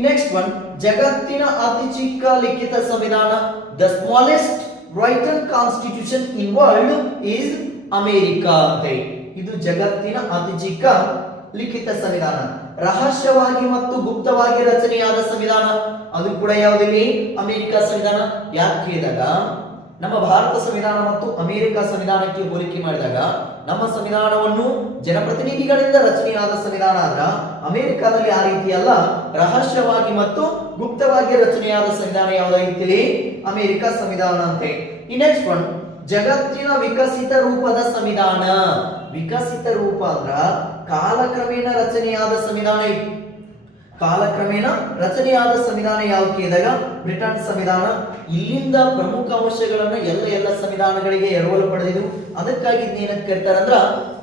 ನೆಕ್ಸ್ಟ್ ಒನ್ ಜಗತ್ತಿನ ಅತಿ ಚಿಕ್ಕ ಲಿಖಿತ ಸಂವಿಧಾನ the smallest written constitution in world is America ಅಂತ. ಇದು ಜಗತ್ತಿನ ಅತಿ ಚಿಕ್ಕ ಲಿಖಿತ ಸಂವಿಧಾನ. ರಹಸ್ಯವಾಗಿ ಮತ್ತು ಗುಪ್ತವಾಗಿ ರಚನೆಯಾದ ಸಂವಿಧಾನ ಅದು ಕೂಡ ಯಾವುದಿಲ್ಲಿ ಅಮೆರಿಕ ಸಂವಿಧಾನ. ಯಾಕೆ ಕೇಳಿದಾಗ ನಮ್ಮ ಭಾರತ ಸಂವಿಧಾನ ಮತ್ತು ಅಮೆರಿಕ ಸಂವಿಧಾನಕ್ಕೆ ಹೋಲಿಕೆ ಮಾಡಿದಾಗ ನಮ್ಮ ಸಂವಿಧಾನವನ್ನು ಜನಪ್ರತಿನಿಧಿಗಳಿಂದ ರಚನೆಯಾದ ಸಂವಿಧಾನ ಆದ್ರ ಅಮೆರಿಕದಲ್ಲಿ ಆ ರೀತಿ ಅಲ್ಲ, ರಹಸ್ಯವಾಗಿ ಮತ್ತು ಗುಪ್ತವಾಗಿ ರಚನೆಯಾದ ಸಂವಿಧಾನ ಯಾವುದಾಗಿತ್ತು ಅಮೆರಿಕ ಸಂವಿಧಾನ ಅಂತ. ನೆಕ್ಸ್ಟ್ ಒನ್ ಜಗತ್ತಿನ ವಿಕಸಿತ ರೂಪದ ಸಂವಿಧಾನ. ವಿಕಸಿತ ರೂಪ ಅಂದ್ರ ಕಾಲಕ್ರಮೇಣ ರಚನೆಯಾದ ಸಂವಿಧಾನ. ಕಾಲಕ್ರಮೇಣ ರಚನೆಯಾದ ಸಂವಿಧಾನ ಯಾವುದು ಕೇಳಿದಾಗ ಬ್ರಿಟನ್ ಸಂವಿಧಾನ. ಇಲ್ಲಿಂದ ಪ್ರಮುಖ ಅಂಶಗಳನ್ನ ಎಲ್ಲ ಸಂವಿಧಾನಗಳಿಗೆ ಎರವಲು ಪಡೆದಿದ್ದು. ಅದಕ್ಕಾಗಿ ಏನಂತ ಕರೀತಾರಂದ್ರ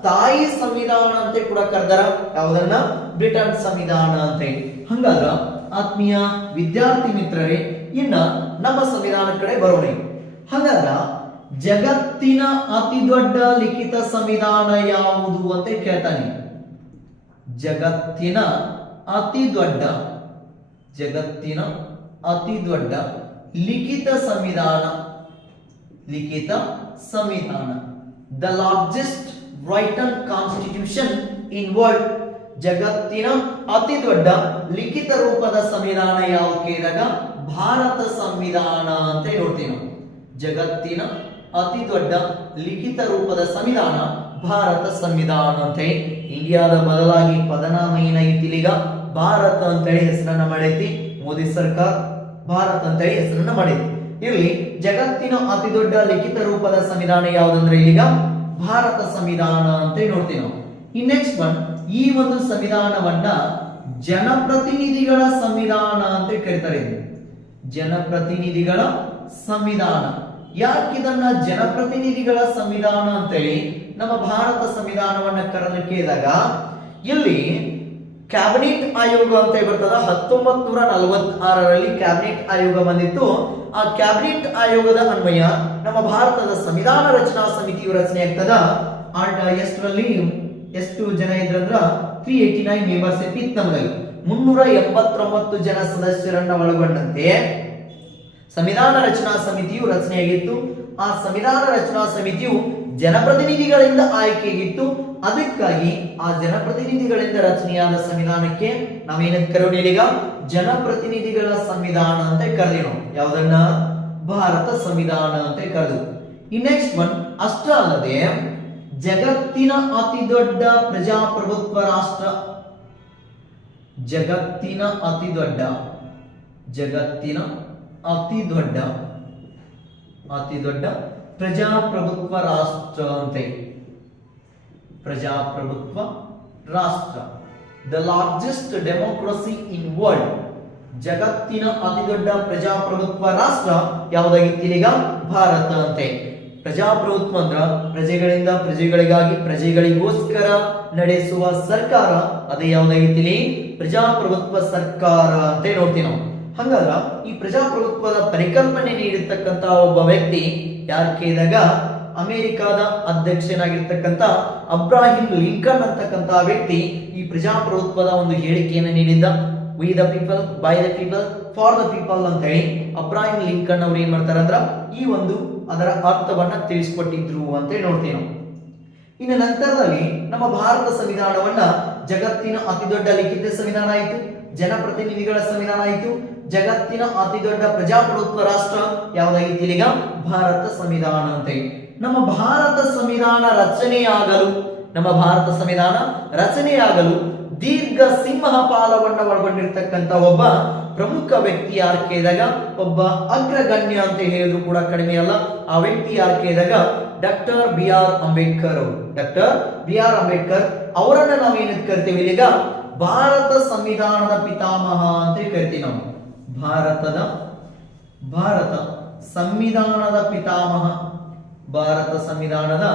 ತಾಯಿ ಸಂವಿಧಾನ ಅಂತ ಕೂಡ ಕರೆದಾರ. ಯಾವುದನ್ನ ಬ್ರಿಟನ್ ಸಂವಿಧಾನ ಅಂತ. ಹಂಗಾದ್ರ ಆತ್ಮೀಯ ವಿದ್ಯಾರ್ಥಿ ಮಿತ್ರರೇ ಇನ್ನ ನಮ್ಮ ಸಂವಿಧಾನ ಕಡೆ ಬರೋಣ. ಹಂಗಾದ್ರ ಜಗತ್ತಿನ ಅತಿ ದೊಡ್ಡ ಲಿಖಿತ ಸಂವಿಧಾನ ಯಾವುದು ಅಂತ ಕೇಳ್ತಾನೆ. ಜಗತ್ತಿನ ಅತಿ ದೊಡ್ಡ ಲಿಖಿತ ಸಂವಿಧಾನ. ಲಿಖಿತ ಸಂವಿಧಾನ. The largest written constitution in world. ಜಗತ್ತಿನ ಅತಿ ದೊಡ್ಡ ಲಿಖಿತ ರೂಪದ ಸಂವಿಧಾನ ಯಾವುದು ಕೇಳಿದಾಗ ಭಾರತ ಸಂವಿಧಾನ ಅಂತ ನೋಡ್ತೀವಿ ನಾವು. ಜಗತ್ತಿನ ಅತಿ ದೊಡ್ಡ ಲಿಖಿತ ರೂಪದ ಸಂವಿಧಾನ ಭಾರತ ಸಂವಿಧಾನ ಅಂತ ಹೇಳಿ. ಇಂಡಿಯಾದ ಬದಲಾಗಿ ಪದನಾಮ ಏನಾಗಿತ್ತು ಈಗ ಭಾರತ ಅಂತ ಹೇಳಿ ಹೆಸರನ್ನ ಮಾಡೈತಿ ಮೋದಿ ಸರ್ಕಾರ. ಭಾರತ ಅಂತ ಹೇಳಿ ಹೆಸರನ್ನ ಮಾಡೈತಿ. ಇಲ್ಲಿ ಜಗತ್ತಿನ ಅತಿ ದೊಡ್ಡ ಲಿಖಿತ ರೂಪದ ಸಂವಿಧಾನ ಯಾವುದಂದ್ರೆ ಈಗ ಭಾರತ ಸಂವಿಧಾನ ಅಂತ ನೋಡ್ತೀವಿ ನಾವು. ಈ ನೆಕ್ಸ್ಟ್ ಒನ್, ಈ ಒಂದು ಸಂವಿಧಾನವನ್ನ ಜನಪ್ರತಿನಿಧಿಗಳ ಸಂವಿಧಾನ ಅಂತ ಕರೀತಾರೆ. ಜನಪ್ರತಿನಿಧಿಗಳ ಸಂವಿಧಾನ. ಯಾಕಿದನ್ನ ಜನಪ್ರತಿನಿಧಿಗಳ ಸಂವಿಧಾನ ಅಂತೇಳಿ ನಮ್ಮ ಭಾರತ ಸಂವಿಧಾನವನ್ನ ಕರೆದು ಕೇಳಿದಾಗ ಇಲ್ಲಿ ಕ್ಯಾಬಿನೆಟ್ ಆಯೋಗ ಅಂತ ಬರ್ತದ. 1946ರಲ್ಲಿ ಕ್ಯಾಬಿನೆಟ್ ಆಯೋಗ ಬಂದಿತ್ತು. ಆ ಕ್ಯಾಬಿನೆಟ್ ಆಯೋಗದ ಅನ್ವಯ ನಮ್ಮ ಭಾರತದ ಸಂವಿಧಾನ ರಚನಾ ಸಮಿತಿಯು ರಚನೆ ಆಗ್ತದ. ಎಷ್ಟು ಜನ ಇದ್ರಂದ್ರ 389 ಮೆಂಬರ್ಸ್ ಇತ್ತು ನಮ್ಮಲ್ಲಿ. 389 ಜನ ಸದಸ್ಯರನ್ನ ಒಳಗೊಂಡಂತೆ ಸಂವಿಧಾನ ರಚನಾ ಸಮಿತಿಯು ರಚನೆಯಾಗಿತ್ತು. ಆ ಸಂವಿಧಾನ ರಚನಾ ಸಮಿತಿಯು ಜನಪ್ರತಿನಿಧಿಗಳಿಂದ ಆಯ್ಕೆಯಾಗಿತ್ತು. ಅದಕ್ಕಾಗಿ ಆ ಜನಪ್ರತಿನಿಧಿಗಳಿಂದ ರಚನೆಯಾದ ಸಂವಿಧಾನಕ್ಕೆ ನಾವೇನಂತ ಕರೆಯೋಣ ಈಗ ಜನಪ್ರತಿನಿಧಿಗಳ ಸಂವಿಧಾನ ಅಂತ ಕರೆದಿ ನಾವು. ಯಾವುದನ್ನ ಭಾರತ ಸಂವಿಧಾನ ಅಂತ ಕರೆದು. ಈ ನೆಕ್ಸ್ಟ್ ಒನ್, ಅಷ್ಟೇ ಅಲ್ಲದೆ ಜಗತ್ತಿನ ಅತಿ ದೊಡ್ಡ ಪ್ರಜಾಪ್ರಭುತ್ವ ರಾಷ್ಟ್ರ. ಜಗತ್ತಿನ ಅತಿ ದೊಡ್ಡ ಪ್ರಜಾಪ್ರಭುತ್ವ ರಾಷ್ಟ್ರ ಅಂತೆ. ಪ್ರಜಾಪ್ರಭುತ್ವ ರಾಷ್ಟ್ರ. The largest democracy in world. ಜಗತ್ತಿನ ಅತಿ ದೊಡ್ಡ ಪ್ರಜಾಪ್ರಭುತ್ವ ರಾಷ್ಟ್ರ ಯಾವುದಾಗಿತ್ತು ಈಗ ಭಾರತ ಅಂತೆ. ಪ್ರಜಾಪ್ರಭುತ್ವ ಅಂದ್ರ ಪ್ರಜೆಗಳಿಂದ ಪ್ರಜೆಗಳಿಗಾಗಿ ಪ್ರಜೆಗಳಿಗೋಸ್ಕರ ನಡೆಸುವ ಸರ್ಕಾರ. ಅದೇ ಯಾವುದಾಗಿತ್ತು ಪ್ರಜಾಪ್ರಭುತ್ವ ಸರ್ಕಾರ ಅಂತ ನೋಡ್ತೀವಿ ನಾವು. ಹಂಗಾದ್ರ ಈ ಪ್ರಜಾಪ್ರಭುತ್ವದ ಪರಿಕಲ್ಪನೆ ನೀಡಿರ್ತಕ್ಕಂತ ಒಬ್ಬ ವ್ಯಕ್ತಿ ಯಾರು ಕೇಳಿದಾಗ ಅಮೆರಿಕಾದ ಅಧ್ಯಕ್ಷನಾಗಿರ್ತಕ್ಕಂಥ ಅಬ್ರಾಹಿಂ ಲಿಂಕನ್ ಅಂತಕ್ಕಂಥ ವ್ಯಕ್ತಿ ಈ ಪ್ರಜಾಪ್ರಭುತ್ವದ ಒಂದು ಹೇಳಿಕೆಯನ್ನು ನೀಡಿದ್ದ. We the people, by the people, for the people ಅಂತ ಹೇಳಿ ಅಬ್ರಾಹಿಂ ಲಿಂಕನ್ ಅವ್ರು ಏನ್ ಮಾಡ್ತಾರ ಅಂದ್ರ ಈ ಒಂದು ಅದರ ಅರ್ಥವನ್ನ ತಿಳಿಸಿಕೊಟ್ಟಿದ್ರು ಅಂತ ನೋಡ್ತೀವಿ ನಾವು. ಇನ್ನು ನಂತರದಲ್ಲಿ ನಮ್ಮ ಭಾರತ ಸಂವಿಧಾನವನ್ನ ಜಗತ್ತಿನ ಅತಿ ದೊಡ್ಡ ಲಿಖಿತ ಸಂವಿಧಾನ ಆಯಿತು, ಜನಪ್ರತಿನಿಧಿಗಳ ಸಂವಿಧಾನ ಆಯಿತು, ಜಗತ್ತಿನ ಅತಿ ದೊಡ್ಡ ಪ್ರಜಾಪ್ರಭುತ್ವ ರಾಷ್ಟ್ರ ಯಾವುದಾಗಿತ್ತು ಈಗ ಭಾರತ ಸಂವಿಧಾನ ಅಂತ. ನಮ್ಮ ಭಾರತ ಸಂವಿಧಾನ ರಚನೆಯಾಗಲು ದೀರ್ಘ ಸಿಂಹಪಾಲವನ್ನ ಒಳಗೊಂಡಿರ್ತಕ್ಕಂಥ ಒಬ್ಬ ಪ್ರಮುಖ ವ್ಯಕ್ತಿ ಯಾರು ಕೇಳಿದಾಗ ಒಬ್ಬ ಅಗ್ರಗಣ್ಯ ಅಂತ ಹೇಳಿದ್ರು ಕೂಡ ಕಡಿಮೆ ಅಲ್ಲ. ಆ ವ್ಯಕ್ತಿ ಯಾರು ಕೇಳಿದಾಗ ಡಾಕ್ಟರ್ ಬಿ ಆರ್ ಅಂಬೇಡ್ಕರ್ ಅವರು. ಡಾಕ್ಟರ್ ಬಿ ಆರ್ ಅಂಬೇಡ್ಕರ್ ಅವರನ್ನ ನಾವು ಏನಂತ ಕರಿತೀವಿ ಈಗ ಭಾರತ ಸಂವಿಧಾನದ ಪಿತಾಮಹ ಅಂತ ಕರಿತೀವಿ ನಾವು. ಭಾರತ ಸಂವಿಧಾನದ ಪಿತಾಮಹ. ಭಾರತ ಸಂವಿಧಾನದ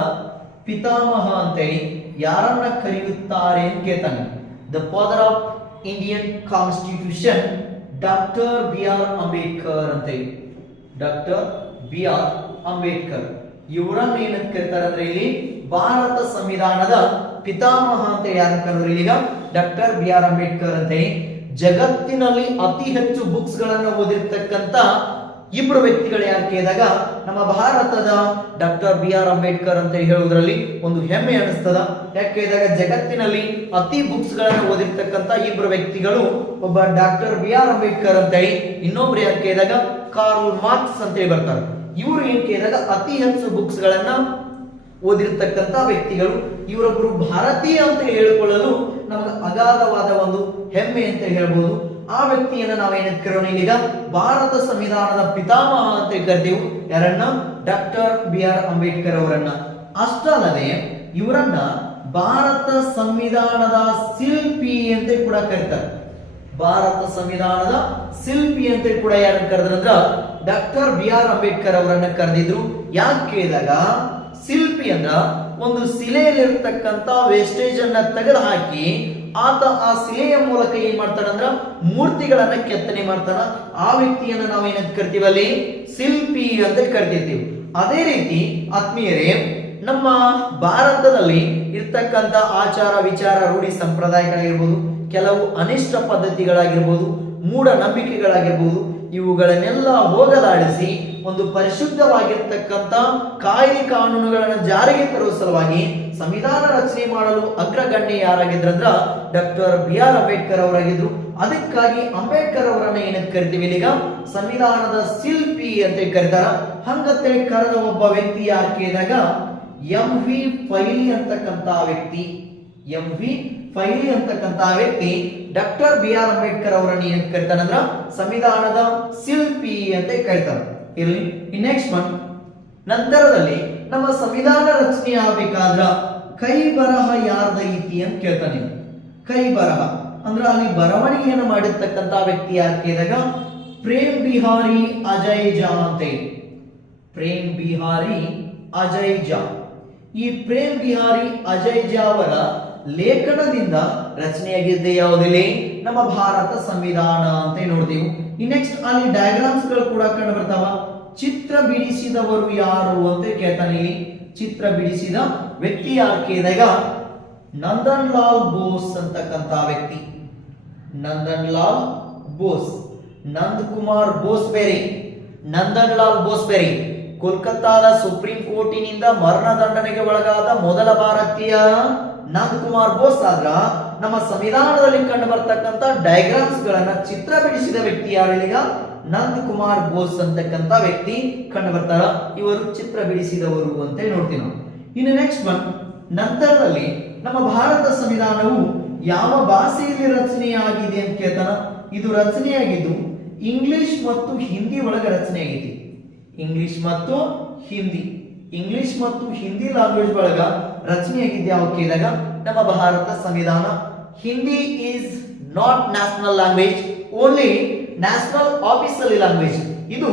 ಪಿತಾಮಹ ಅಂತೇಳಿ ಯಾರನ್ನ ಕರೆಯುತ್ತಾರೆ ಅಂತ ಕೇಳ್ತಾನೆ. The father of Indian constitution doctor B R Ambedkar ಅಂತೇಳಿ. ಡಾಕ್ಟರ್ ಬಿ ಆರ್ ಅಂಬೇಡ್ಕರ್ ಇವರನ್ನ ಏನಂತ ಕರೀತಾರೆ ಅಂದ್ರೆ ಇಲ್ಲಿ ಭಾರತ ಸಂವಿಧಾನದ ಪಿತಾಮಹ ಅಂತ ಯಾರನ್ನ ಕರೆದ್ರೆ ಈಗ ಡಾಕ್ಟರ್ ಬಿ ಆರ್ ಅಂಬೇಡ್ಕರ್ ಅಂತೇಳಿ. ಜಗತ್ತಿನಲ್ಲಿ ಅತಿ ಹೆಚ್ಚು ಬುಕ್ಸ್ ಗಳನ್ನ ಓದಿರ್ತಕ್ಕಂತ ಇಬ್ಬರು ವ್ಯಕ್ತಿಗಳು ಯಾರು ಕೇಳಿದಾಗ ನಮ್ಮ ಭಾರತದ ಡಾಕ್ಟರ್ ಬಿ ಆರ್ ಅಂಬೇಡ್ಕರ್ ಅಂತ ಹೇಳುವುದರಲ್ಲಿ ಒಂದು ಹೆಮ್ಮೆ ಅನಿಸ್ತದ. ಯಾಕೆ ಕೇಳಿದಾಗ ಜಗತ್ತಿನಲ್ಲಿ ಅತಿ ಬುಕ್ಸ್ ಗಳನ್ನ ಓದಿರ್ತಕ್ಕಂತ ಇಬ್ಬರು ವ್ಯಕ್ತಿಗಳು ಒಬ್ಬ ಡಾಕ್ಟರ್ ಬಿ ಆರ್ ಅಂಬೇಡ್ಕರ್ ಅಂತ ಹೇಳಿ, ಇನ್ನೊಬ್ರು ಯಾರು ಕೇಳಿದಾಗ ಕಾರ್ಲ್ ಮಾರ್ಕ್ಸ್ ಅಂತ ಹೇಳಿ ಬರ್ತಾರೆ. ಇವರು ಏನ್ ಕೇಳಿದಾಗ ಅತಿ ಹೆಚ್ಚು ಬುಕ್ಸ್ ಗಳನ್ನ ಓದಿರ್ತಕ್ಕಂತ ವ್ಯಕ್ತಿಗಳು. ಇವರೊಬ್ಬರು ಭಾರತೀಯ ಅಂತ ಹೇಳಿಕೊಳ್ಳಲು ನಮಗೆ ಅಗಾಧವಾದ ಒಂದು ಹೆಮ್ಮೆ ಅಂತ ಹೇಳ್ಬೋದು. ಆ ವ್ಯಕ್ತಿಯನ್ನ ನಾವೇನಂತ ಕರೆಯೋಣ ಈಗ ಭಾರತ ಸಂವಿಧಾನದ ಪಿತಾಮಹ ಅಂತ ಕರಿತೀವಿ. ಯಾರನ್ನ? ಡಾಕ್ಟರ್ ಬಿ ಆರ್ ಅಂಬೇಡ್ಕರ್ ಅವರನ್ನ. ಅಷ್ಟಲ್ಲದೆ ಇವರನ್ನ ಭಾರತ ಸಂವಿಧಾನದ ಶಿಲ್ಪಿ ಅಂತ ಕೂಡ ಕರೀತಾರೆ. ಭಾರತ ಸಂವಿಧಾನದ ಶಿಲ್ಪಿ ಅಂತ ಕೂಡ ಯಾರನ್ನ ಕರೆದ್ರಂದ್ರ ಡಾಕ್ಟರ್ ಬಿ ಆರ್ ಅಂಬೇಡ್ಕರ್ ಅವರನ್ನ ಕರೆದಿದ್ರು. ಯಾಕೆ ಕೇಳಿದಾಗ ಶಿಲ್ಪಿ ಅಂದ್ರ ಒಂದು ಶಿಲೆಯಲ್ಲಿರ್ತಕ್ಕಂಥ ವೇಸ್ಟೇಜ್ ಅನ್ನ ತೆಗೆದು ಹಾಕಿ ಆತ ಆ ಶಿಲೆಯ ಮೂಲಕ ಏನ್ ಮಾಡ್ತಾನಂದ್ರ ಮೂರ್ತಿಗಳನ್ನ ಕೆತ್ತನೆ ಮಾಡ್ತಾನ. ಆ ವ್ಯಕ್ತಿಯನ್ನ ನಾವೇನಂತ ಕರಿತೀವಿ ಅಲ್ಲಿ ಶಿಲ್ಪಿ ಅಂತ ಕರಿತಿರ್ತೀವಿ. ಅದೇ ರೀತಿ ಆತ್ಮೀಯರೇ, ನಮ್ಮ ಭಾರತದಲ್ಲಿ ಇರ್ತಕ್ಕಂಥ ಆಚಾರ ವಿಚಾರ ರೂಢಿ ಸಂಪ್ರದಾಯಗಳಾಗಿರ್ಬೋದು, ಕೆಲವು ಅನಿಷ್ಟ ಪದ್ಧತಿಗಳಾಗಿರ್ಬೋದು, ಮೂಢ ನಂಬಿಕೆಗಳಾಗಿರ್ಬೋದು, ಇವುಗಳನ್ನೆಲ್ಲ ಹೋಗಲಾಡಿಸಿ ಒಂದು ಪರಿಶುದ್ಧವಾಗಿರ್ತಕ್ಕಂಥ ಕಾಯ್ದೆ ಕಾನೂನುಗಳನ್ನು ಜಾರಿಗೆ ತರುವ ಸಲುವಾಗಿ ಸಂವಿಧಾನ ರಚನೆ ಮಾಡಲು ಅಗ್ರಗಣ್ಯ ಯಾರಾಗಿದ್ರಂದ್ರ ಡಾಕ್ಟರ್ ಬಿ ಆರ್ ಅಂಬೇಡ್ಕರ್ ಅವರಾಗಿದ್ರು. ಅದಕ್ಕಾಗಿ ಅಂಬೇಡ್ಕರ್ ಅವರನ್ನ ಏನಂತ ಕರಿತೀವಿ ಈಗ ಸಂವಿಧಾನದ ಶಿಲ್ಪಿ ಅಂತ ಕರೀತಾರ. ಹಂಗಂತೇಳಿ ಕರೆದ ಒಬ್ಬ ವ್ಯಕ್ತಿ ಯಾರು ಕೇಳಿದಾಗ ಎಂ ವಿ ಫೈಲಿ ಅಂತಕ್ಕಂತ ವ್ಯಕ್ತಿ, ಎಂ ವಿ ಫೈಲಿ ಅಂತಕ್ಕಂತ ವ್ಯಕ್ತಿ ಡಾಕ್ಟರ್ ಬಿ ಆರ್ ಅಂಬೇಡ್ಕರ್ ಅವರನ್ನ ಏನಂತ ಕರಿತಾನಂದ್ರ ಸಂವಿಧಾನದ ಶಿಲ್ಪಿ ಅಂತ ಕರೀತಾರ. ಇರ್ಲಿ, ನೆಕ್ಸ್ಟ್ ಒನ್, ನಂತರದಲ್ಲಿ ನಮ್ಮ ಸಂವಿಧಾನ ರಚನೆ ಆಗ್ಬೇಕಾದ್ರ ಕೈ ಬರಹ ಯಾರ್ದೈತಿ ಅಂತ ಕೇಳ್ತಾನೆ. ಕೈ ಬರಹ ಅಂದ್ರ ಅಲ್ಲಿ ಬರವಣಿಗೆಯನ್ನು ಮಾಡಿರ್ತಕ್ಕಂತ ವ್ಯಕ್ತಿ ಯಾರು ಕೇಳಿದಾಗ ಪ್ರೇಮ್ ಬಿಹಾರಿ ಅಜಯ್ ಜಾ ಅಂತ. ಪ್ರೇಮ್ ಬಿಹಾರಿ ಅಜಯ್ ಜಾ. ಈ ಪ್ರೇಮ್ ಬಿಹಾರಿ ಅಜಯ್ ಜಾ ಅವರ ಲೇಖನದಿಂದ ರಚನೆಯಾಗಿದ್ದೆ ಯಾವುದಿಲ್ಲಿ ನಮ್ಮ ಭಾರತ ಸಂವಿಧಾನ ಅಂತ ನೋಡ್ತೀವಿ. ನೆಕ್ಸ್ಟ್ ಅಲ್ಲಿ ಡಯಾಗ್ರಾಮ್ಸ್ ಗಳು ಕೂಡ ಕಂಡು ಬರ್ತಾವ. ಚಿತ್ರ ಬಿಡಿಸಿದವರು ಯಾರು ಅಂತ ಕೇಳ್ತಾನೆ. ಇಲ್ಲಿ ಚಿತ್ರ ಬಿಡಿಸಿದ ವ್ಯಕ್ತಿ ಯಾರು ಕೇಳಿದಾಗ ನಂದನ್ ಲಾಲ್ ಬೋಸ್ ಅಂತಕ್ಕಂತ ವ್ಯಕ್ತಿ. ನಂದನ್ ಲಾಲ್ ಬೋಸ್, ನಂದ್ ಕುಮಾರ್ ಬೋಸ್ ಬೇರೆ, ನಂದನ್ ಲಾಲ್ ಬೋಸ್ ಬೇರೆ. ಕೋಲ್ಕತ್ತಾದ ಸುಪ್ರೀಂ ಕೋರ್ಟಿನಿಂದ ಮರಣದಂಡನೆಗೆ ಒಳಗಾದ ಮೊದಲ ಭಾರತೀಯ ನಂದ್ ಕುಮಾರ್ ಬೋಸ್ ಆದ್ರ ನಮ್ಮ ಸಂವಿಧಾನದಲ್ಲಿ ಕಂಡು ಬರ್ತಕ್ಕಂಥ ಡಯಾಗ್ರಾಮ್ಸ್ ಗಳನ್ನ ಚಿತ್ರ ಬಿಡಿಸಿದ ವ್ಯಕ್ತಿ ಯಾರೀಗ ನಂದ್ ಕುಮಾರ್ ಬೋಸ್ ಅಂತಕ್ಕಂಥ ವ್ಯಕ್ತಿ ಕಂಡು ಬರ್ತಾರ. ಇವರು ಚಿತ್ರ ಬಿಡಿಸಿದವರು ಅಂತ ನೋಡ್ತೀವಿ ನಾವು. ಇನ್ನು ನೆಕ್ಸ್ಟ್ ಒನ್, ನಂತರದಲ್ಲಿ ನಮ್ಮ ಭಾರತ ಸಂವಿಧಾನವು ಯಾವ ಭಾಷೆಯಲ್ಲಿ ರಚನೆಯಾಗಿದೆ ಅಂತ ಕೇಳ್ತಾನ. ಇದು ರಚನೆಯಾಗಿದ್ದು ಇಂಗ್ಲಿಷ್ ಮತ್ತು ಹಿಂದಿ ಒಳಗೆ ರಚನೆಯಾಗಿದೆ. ಇಂಗ್ಲಿಷ್ ಮತ್ತು ಹಿಂದಿ, ಇಂಗ್ಲಿಷ್ ಮತ್ತು ಹಿಂದಿ ಲ್ಯಾಂಗ್ವೇಜ್ ಒಳಗ ರಚನೆಯಾಗಿದೆ ಯಾವ ಕೇಳಿದಾಗ ನಮ್ಮ ಭಾರತ ಸಂವಿಧಾನ. Hindi is not national language, only national official language. ಇದು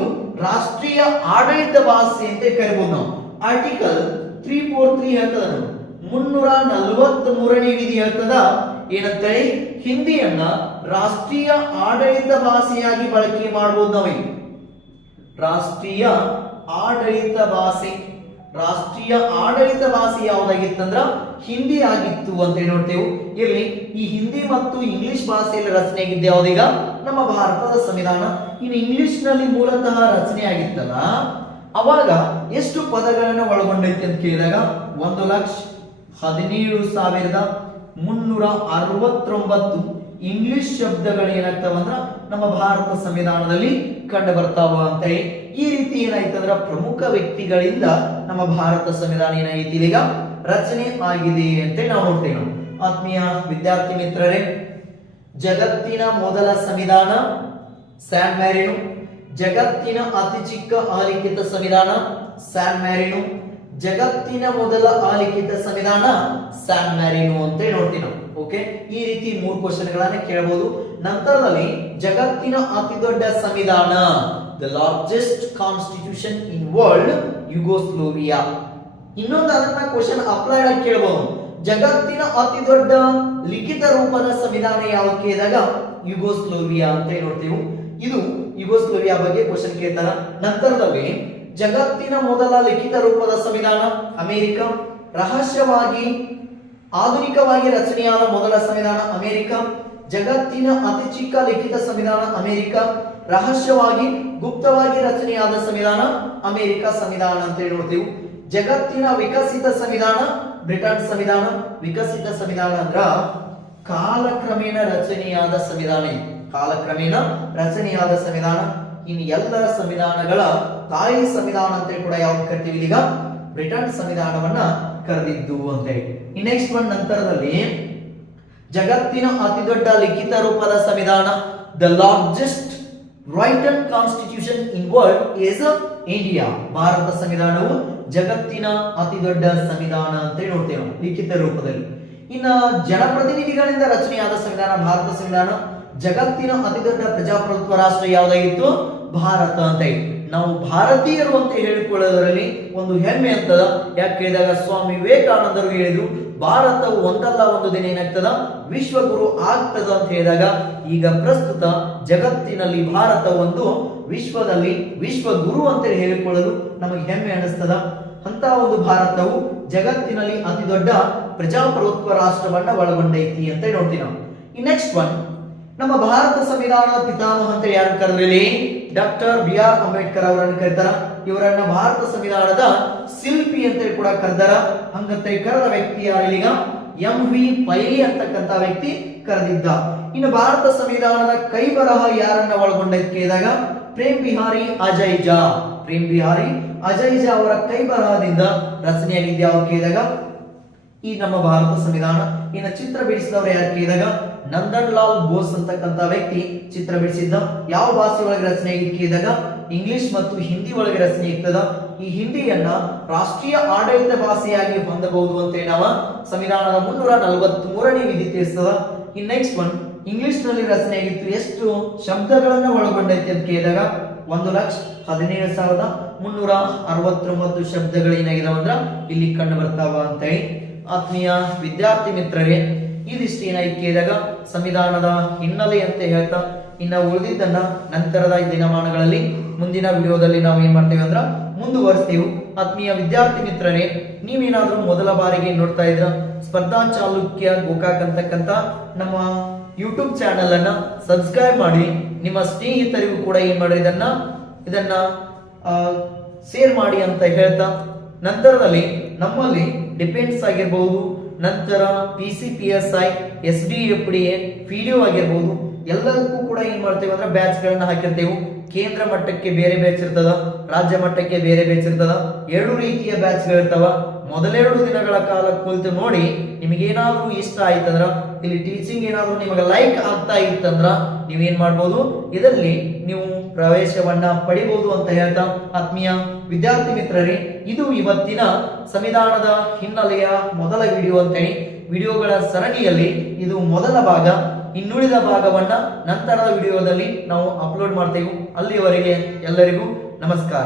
ರಾಷ್ಟ್ರೀಯ ಆಡಳಿತ ಭಾಷೆ ಅಂತ ಕರಿಬಹುದು ನಾವು. ಆರ್ಟಿಕಲ್ 343 ಹೇಳ್ತದ, 343ನೇ ವಿಧಿ ಹೇಳ್ತದ ಏನಂತೇಳಿ ಹಿಂದಿಯನ್ನ ರಾಷ್ಟ್ರೀಯ ಆಡಳಿತ ಭಾಷೆಯಾಗಿ ಬಳಕೆ ಮಾಡಬಹುದು ನಾವು. ರಾಷ್ಟ್ರೀಯ ಆಡಳಿತ ಭಾಷೆ, ರಾಷ್ಟ್ರೀಯ ಆಡಳಿತ ಭಾಷೆ ಯಾವ್ದಾಗಿತ್ತಂದ್ರ ಹಿಂದಿ ಆಗಿತ್ತು ಅಂತ ನೋಡ್ತೇವೆ. ಇರ್ಲಿ, ಈ ಹಿಂದಿ ಮತ್ತು ಇಂಗ್ಲಿಷ್ ಭಾಷೆಯಲ್ಲಿ ರಚನೆ ಆಗಿದ್ದ ಯಾವ್ದೀಗ ನಮ್ಮ ಭಾರತದ ಸಂವಿಧಾನ. ಇನ್ನು ಇಂಗ್ಲಿಷ್ ನಲ್ಲಿ ಮೂಲತಃ ರಚನೆ ಆಗಿತ್ತಲ್ಲ ಅವಾಗ ಎಷ್ಟು ಪದಗಳನ್ನ ಒಳಗೊಂಡೈತಿ ಅಂತ ಕೇಳಿದಾಗ 1,17,369 ಇಂಗ್ಲಿಷ್ ಶಬ್ದಗಳು ಏನಾಗ್ತಾವಂದ್ರ ನಮ್ಮ ಭಾರತ ಸಂವಿಧಾನದಲ್ಲಿ ಕಂಡು ಬರ್ತಾವ ಅಂತ. ಈ ರೀತಿ ಏನಾಯ್ತಂದ್ರ ಪ್ರಮುಖ ವ್ಯಕ್ತಿಗಳಿಂದ ನಮ್ಮ ಭಾರತ ಸಂವಿಧಾನ ಏನಾಗೈತಿ ಈಗ ರಚನೆ ಆಗಿದೆ ಅಂತ ನಾವು ನೋಡ್ತೇವೆ. ಆತ್ಮೀಯ ವಿದ್ಯಾರ್ಥಿ ಮಿತ್ರರೇ, ಜಗತ್ತಿನ ಮೊದಲ ಸಂವಿಧಾನ ಸ್ಯಾನ್ ಮ್ಯಾರಿನೋ, ಜಗತ್ತಿನ ಅತಿ ಚಿಕ್ಕ ಅಲಿಖಿತ ಸಂವಿಧಾನ ಸ್ಯಾನ್ ಮ್ಯಾರಿನೋ, ಜಗತ್ತಿನ ಮೊದಲ ಅಲಿಖಿತ ಸಂವಿಧಾನ ಸ್ಯಾನ್ ಮ್ಯಾರಿನೋ ಅಂತ ನೋಡ್ತೀವಿ ನಾವು. ಓಕೆ, ಈ ರೀತಿ 3 ಕ್ವಶನ್ ಗಳನ್ನ ಕೇಳಬಹುದು. ನಂತರದಲ್ಲಿ ಜಗತ್ತಿನ ಅತಿ ದೊಡ್ಡ ಸಂವಿಧಾನ, the largest constitution in world, Yugoslavia. ಇನ್ನೊಂದು ಅದನ್ನ ಕ್ವಶನ್ ಅಪ್ಲೈ ಆಗಿ ಕೇಳಬಹುದು. ಜಗತ್ತಿನ ಅತಿ ದೊಡ್ಡ ಲಿಖಿತ ರೂಪದ ಸಂವಿಧಾನ ಯಾವುದು ಕೇಳಿದಾಗ ಯುಗೋಸ್ಲೋವಿಯಾ ಅಂತ ನೋಡ್ತೀವಿ. ಇದು ಯುಗೋಸ್ಲೋವಿಯಾ ಬಗ್ಗೆ ಕ್ವಶನ್ ಕೇಳ್ತಾರ. ನಂತರದಲ್ಲಿ ಜಗತ್ತಿನ ಮೊದಲ ಲಿಖಿತ ರೂಪದ ಸಂವಿಧಾನ ಅಮೆರಿಕ. ರಹಸ್ಯವಾಗಿ ಆಧುನಿಕವಾಗಿ ರಚನೆಯಾದ ಮೊದಲ ಸಂವಿಧಾನ ಅಮೆರಿಕ. ಜಗತ್ತಿನ ಅತಿ ಚಿಕ್ಕ ಲಿಖಿತ ಸಂವಿಧಾನ ಅಮೆರಿಕ. ರಹಸ್ಯವಾಗಿ ಗುಪ್ತವಾಗಿ ರಚನೆಯಾದ ಸಂವಿಧಾನ ಅಮೆರಿಕ ಸಂವಿಧಾನ ಅಂತ ನೋಡ್ತೀವಿ. ಜಗತ್ತಿನ ವಿಕಸಿತ ಸಂವಿಧಾನ ಬ್ರಿಟನ್ ಸಂವಿಧಾನ. ವಿಕಸಿತ ಸಂವಿಧಾನ ಅಂದ್ರ ಕಾಲಕ್ರಮೇಣ ರಚನೆಯಾದ ಸಂವಿಧಾನ, ಕಾಲಕ್ರಮೇಣ ರಚನೆಯಾದ ಸಂವಿಧಾನ. ಇನ್ನು ಎಲ್ಲ ಸಂವಿಧಾನಗಳ ತಾಯಿ ಸಂವಿಧಾನ ಅಂತ ಕೂಡ ಯಾವ್ದು ಕರಿತೀವಿ ಈಗ ಬ್ರಿಟನ್ ಸಂವಿಧಾನವನ್ನ ಕರೆದಿದ್ದು ಅಂತ ಹೇಳಿ. ನೆಕ್ಸ್ಟ್ ಒನ್, ನಂತರದಲ್ಲಿ ಜಗತ್ತಿನ ಅತಿ ದೊಡ್ಡ ಲಿಖಿತ ರೂಪದ ಸಂವಿಧಾನ, the largest written constitution in world is India. Bharat ಸಂವಿಧಾನವು ಜಗತ್ತಿನ ಅತಿ ದೊಡ್ಡ ಸಂವಿಧಾನ ಅಂತ ನೋಡ್ತೇವೆ ಲಿಖಿತ ರೂಪದಲ್ಲಿ. ಇನ್ನ ಜನಪ್ರತಿನಿಧಿಗಳಿಂದ ರಚನೆಯಾದ ಸಂವಿಧಾನ ಭಾರತ ಸಂವಿಧಾನ. ಜಗತ್ತಿನ ಅತಿ ದೊಡ್ಡ ಪ್ರಜಾಪ್ರಭುತ್ವ ರಾಷ್ಟ್ರ ಯಾವ್ದಾಗಿತ್ತು ಭಾರತ ಅಂತ. ನಾವು ಭಾರತೀಯರು ಅಂತ ಹೇಳಿಕೊಳ್ಳೋದರಲ್ಲಿ ಒಂದು ಹೆಮ್ಮೆ ಅಂತದ. ಯಾಕೆ ಕೇಳಿದಾಗ ಸ್ವಾಮಿ ವಿವೇಕಾನಂದರು ಹೇಳಿದ್ರು ಭಾರತವು ಒಂದಲ್ಲ ಒಂದು ದಿನ ಏನಾಗ್ತದ ವಿಶ್ವಗುರು ಆಗ್ತದ ಅಂತ ಹೇಳಿದಾಗ ಈಗ ಪ್ರಸ್ತುತ ಜಗತ್ತಿನಲ್ಲಿ ಭಾರತ ಒಂದು ವಿಶ್ವದಲ್ಲಿ ವಿಶ್ವಗುರು ಅಂತ ಹೇಳಿಕೊಳ್ಳಲು ನಮಗೆ ಹೆಮ್ಮೆ ಅನಿಸ್ತದ. ಅಂತ ಒಂದು ಭಾರತವು ಜಗತ್ತಿನಲ್ಲಿ ಅತಿ ದೊಡ್ಡ ಪ್ರಜಾಪ್ರಭುತ್ವ ರಾಷ್ಟ್ರವನ್ನ ಒಳಗೊಂಡೈತಿ ಅಂತ ನೋಡ್ತೀವಿ ನಾವು. ನೆಕ್ಸ್ಟ್ ಒನ್, ನಮ್ಮ ಭಾರತ ಸಂವಿಧಾನದ ಪಿತಾಮಹ ಅಂತ ಯಾರು ಕರೆದ್ರಲ್ಲಿ ಡಾಕ್ಟರ್ ಬಿ ಆರ್ ಅಂಬೇಡ್ಕರ್ ಅವರನ್ನು ಕರೀತಾರ. ಇವರನ್ನ ಭಾರತ ಸಂವಿಧಾನದ ಶಿಲ್ಪಿ ಅಂತ ಕೂಡ ಕರೆದಾರ. ಹಂಗಂತ ಕರೆದ ವ್ಯಕ್ತಿ ಯಾರೀಗ ಎಂ ವಿ ಪೈಲಿ ಅಂತಕ್ಕಂತ ವ್ಯಕ್ತಿ ಕರೆದಿದ್ದ. ಇನ್ನು ಭಾರತ ಸಂವಿಧಾನದ ಕೈ ಬರಹ ಯಾರನ್ನ ಒಳಗೊಂಡೈತೆ ಕೇಳಿದಾಗ ಪ್ರೇಮ್ ಬಿಹಾರಿ ಅಜಯ್ ಝಾ. ಪ್ರೇಮ್ ಬಿಹಾರಿ ಅಜಯ್ ಝಾ ಅವರ ಕೈ ಬರಹದಿಂದ ರಚನೆಯಾಗಿದ್ದ ಯಾವ ಕೇಳಿದಾಗ ಈ ನಮ್ಮ ಭಾರತ ಸಂವಿಧಾನ. ಇನ್ನು ಚಿತ್ರ ಬಿಡಿಸಿದವರು ಯಾರು ಕೇಳಿದಾಗ ನಂದನ್ ಲಾಲ್ ಬೋಸ್ ಅಂತಕ್ಕಂತ ವ್ಯಕ್ತಿ ಚಿತ್ರ ಬಿಡಿಸಿದ್ದ. ಯಾವ ಭಾಷೆ ಒಳಗೆ ರಚನೆ ಆಗಿದ್ದು ಕೇಳಿದಾಗ ಇಂಗ್ಲಿಷ್ ಮತ್ತು ಹಿಂದಿ ಒಳಗೆ ರಚನೆ ಆಗ್ತದ. ಈ ಹಿಂದಿಯನ್ನ ರಾಷ್ಟ್ರೀಯ ಆಡಳಿತ ಭಾಷೆಯಾಗಿ ಹೊಂದಬಹುದು ಅಂತ ನಾವು ಸಂವಿಧಾನದ 343ನೇ ವಿಧಿ ತಿಳಿಸ್ತದ. ಇನ್ ನೆಕ್ಸ್ಟ್ ಒನ್ ಇಂಗ್ಲಿಷ್ ನಲ್ಲಿ ರಚನೆ ಆಗಿತ್ತು. ಎಷ್ಟು ಶಬ್ದಗಳನ್ನ ಒಳಗೊಂಡೈತೆ ಅಂತ ಕೇಳಿದಾಗ 1,17,369 ಶಬ್ದಗಳು ಏನಾಗಿದಾವ ಅಂದ್ರ ಇಲ್ಲಿ ಕಂಡು ಬರ್ತಾವ ಅಂತ ಹೇಳಿ. ಆತ್ಮೀಯ ವಿದ್ಯಾರ್ಥಿ ಮಿತ್ರರೇ, ಇದಿಷ್ಟು ಏನಾಯ್ತು ಕೇಳಿದಾಗ ಸಂವಿಧಾನದ ಹಿನ್ನೆಲೆ ಅಂತ ಹೇಳ್ತಾ ಇನ್ನ ಉಳಿದಿದ್ದನ್ನ ನಂತರದ ದಿನಮಾನಗಳಲ್ಲಿ ಮುಂದಿನ ವಿಡಿಯೋದಲ್ಲಿ ನಾವು ಏನ್ ಮಾಡ್ತೇವೆ ಅಂದ್ರ ಮುಂದುವರಿಸ್ತೇವೆ. ಆತ್ಮೀಯ ವಿದ್ಯಾರ್ಥಿ ಮಿತ್ರರೇ, ನೀವೇನಾದ್ರೂ ಮೊದಲ ಬಾರಿಗೆ ನೋಡ್ತಾ ಇದ್ರ ಸ್ಪರ್ಧಾ ಚಾಲುಕ್ಯ ಗೋಕಾಕ್ ಅಂತಕ್ಕಂತ ನಮ್ಮ ಯೂಟ್ಯೂಬ್ ಚಾನೆಲ್ ಅನ್ನ ಸಬ್ಸ್ಕ್ರೈಬ್ ಮಾಡಿ ನಿಮ್ಮ ಸ್ನೇಹಿತರಿಗೂ ಕೂಡ ಏನ್ ಮಾಡಿ ಇದನ್ನ ಶೇರ್ ಮಾಡಿ ಅಂತ ಹೇಳ್ತಾ ನಂತರದಲ್ಲಿ ನಮ್ಮಲ್ಲಿ ಡಿಫೆನ್ಸ್ ಆಗಿರ್ಬಹುದು, ನಂತರ PCPSI, SDFDA, PDO ಆಗಿರ್ಬಹುದು, ಎಲ್ಲದಕ್ಕೂ ಕೂಡ ಏನ್ ಮಾಡ್ತೇವೆ ಅಂದ್ರೆ ಬ್ಯಾಚ್ ಗಳನ್ನ ಹಾಕಿರ್ತೇವೆ. ಕೇಂದ್ರ ಮಟ್ಟಕ್ಕೆ ಬೇರೆ ಬ್ಯಾಚ್ ಇರ್ತದ, ರಾಜ್ಯ ಮಟ್ಟಕ್ಕೆ ಬೇರೆ ಬ್ಯಾಚ್ ಇರ್ತದ. 2 ರೀತಿಯ ಬ್ಯಾಚ್ ಗಳಿರ್ತಾವ. ಮೊದಲೆರಡು ದಿನಗಳ ಕಾಲ ಕುಳಿತು ನೋಡಿ ನಿಮಗೇನಾದ್ರೂ ಇಷ್ಟ ಆಯ್ತಂದ್ರ, ಇಲ್ಲಿ ಟೀಚಿಂಗ್ ಏನಾದ್ರೂ ನಿಮಗೆ ಲೈಕ್ ಆಗ್ತಾ ಇತ್ತಂದ್ರ ನೀವೇನ್ ಮಾಡ್ಬೋದು, ಇದರಲ್ಲಿ ನೀವು ಪ್ರವೇಶವನ್ನ ಪಡಿಬಹುದು ಅಂತ ಹೇಳ್ತಾ ಆತ್ಮೀಯ ವಿದ್ಯಾರ್ಥಿ ಮಿತ್ರರೇ, ಇದು ಇವತ್ತಿನ ಸಂವಿಧಾನದ ಹಿನ್ನೆಲೆಯ ಮೊದಲ ವಿಡಿಯೋ ಅಂತೇಳಿ ವಿಡಿಯೋಗಳ ಸರಣಿಯಲ್ಲಿ ಇದು ಮೊದಲ ಭಾಗ. ಇನ್ನುಳಿದ ಭಾಗವನ್ನ ನಂತರದ ವಿಡಿಯೋದಲ್ಲಿ ನಾವು ಅಪ್ಲೋಡ್ ಮಾಡ್ತೇವೆ. ಅಲ್ಲಿಯವರೆಗೆ ಎಲ್ಲರಿಗೂ ನಮಸ್ಕಾರ.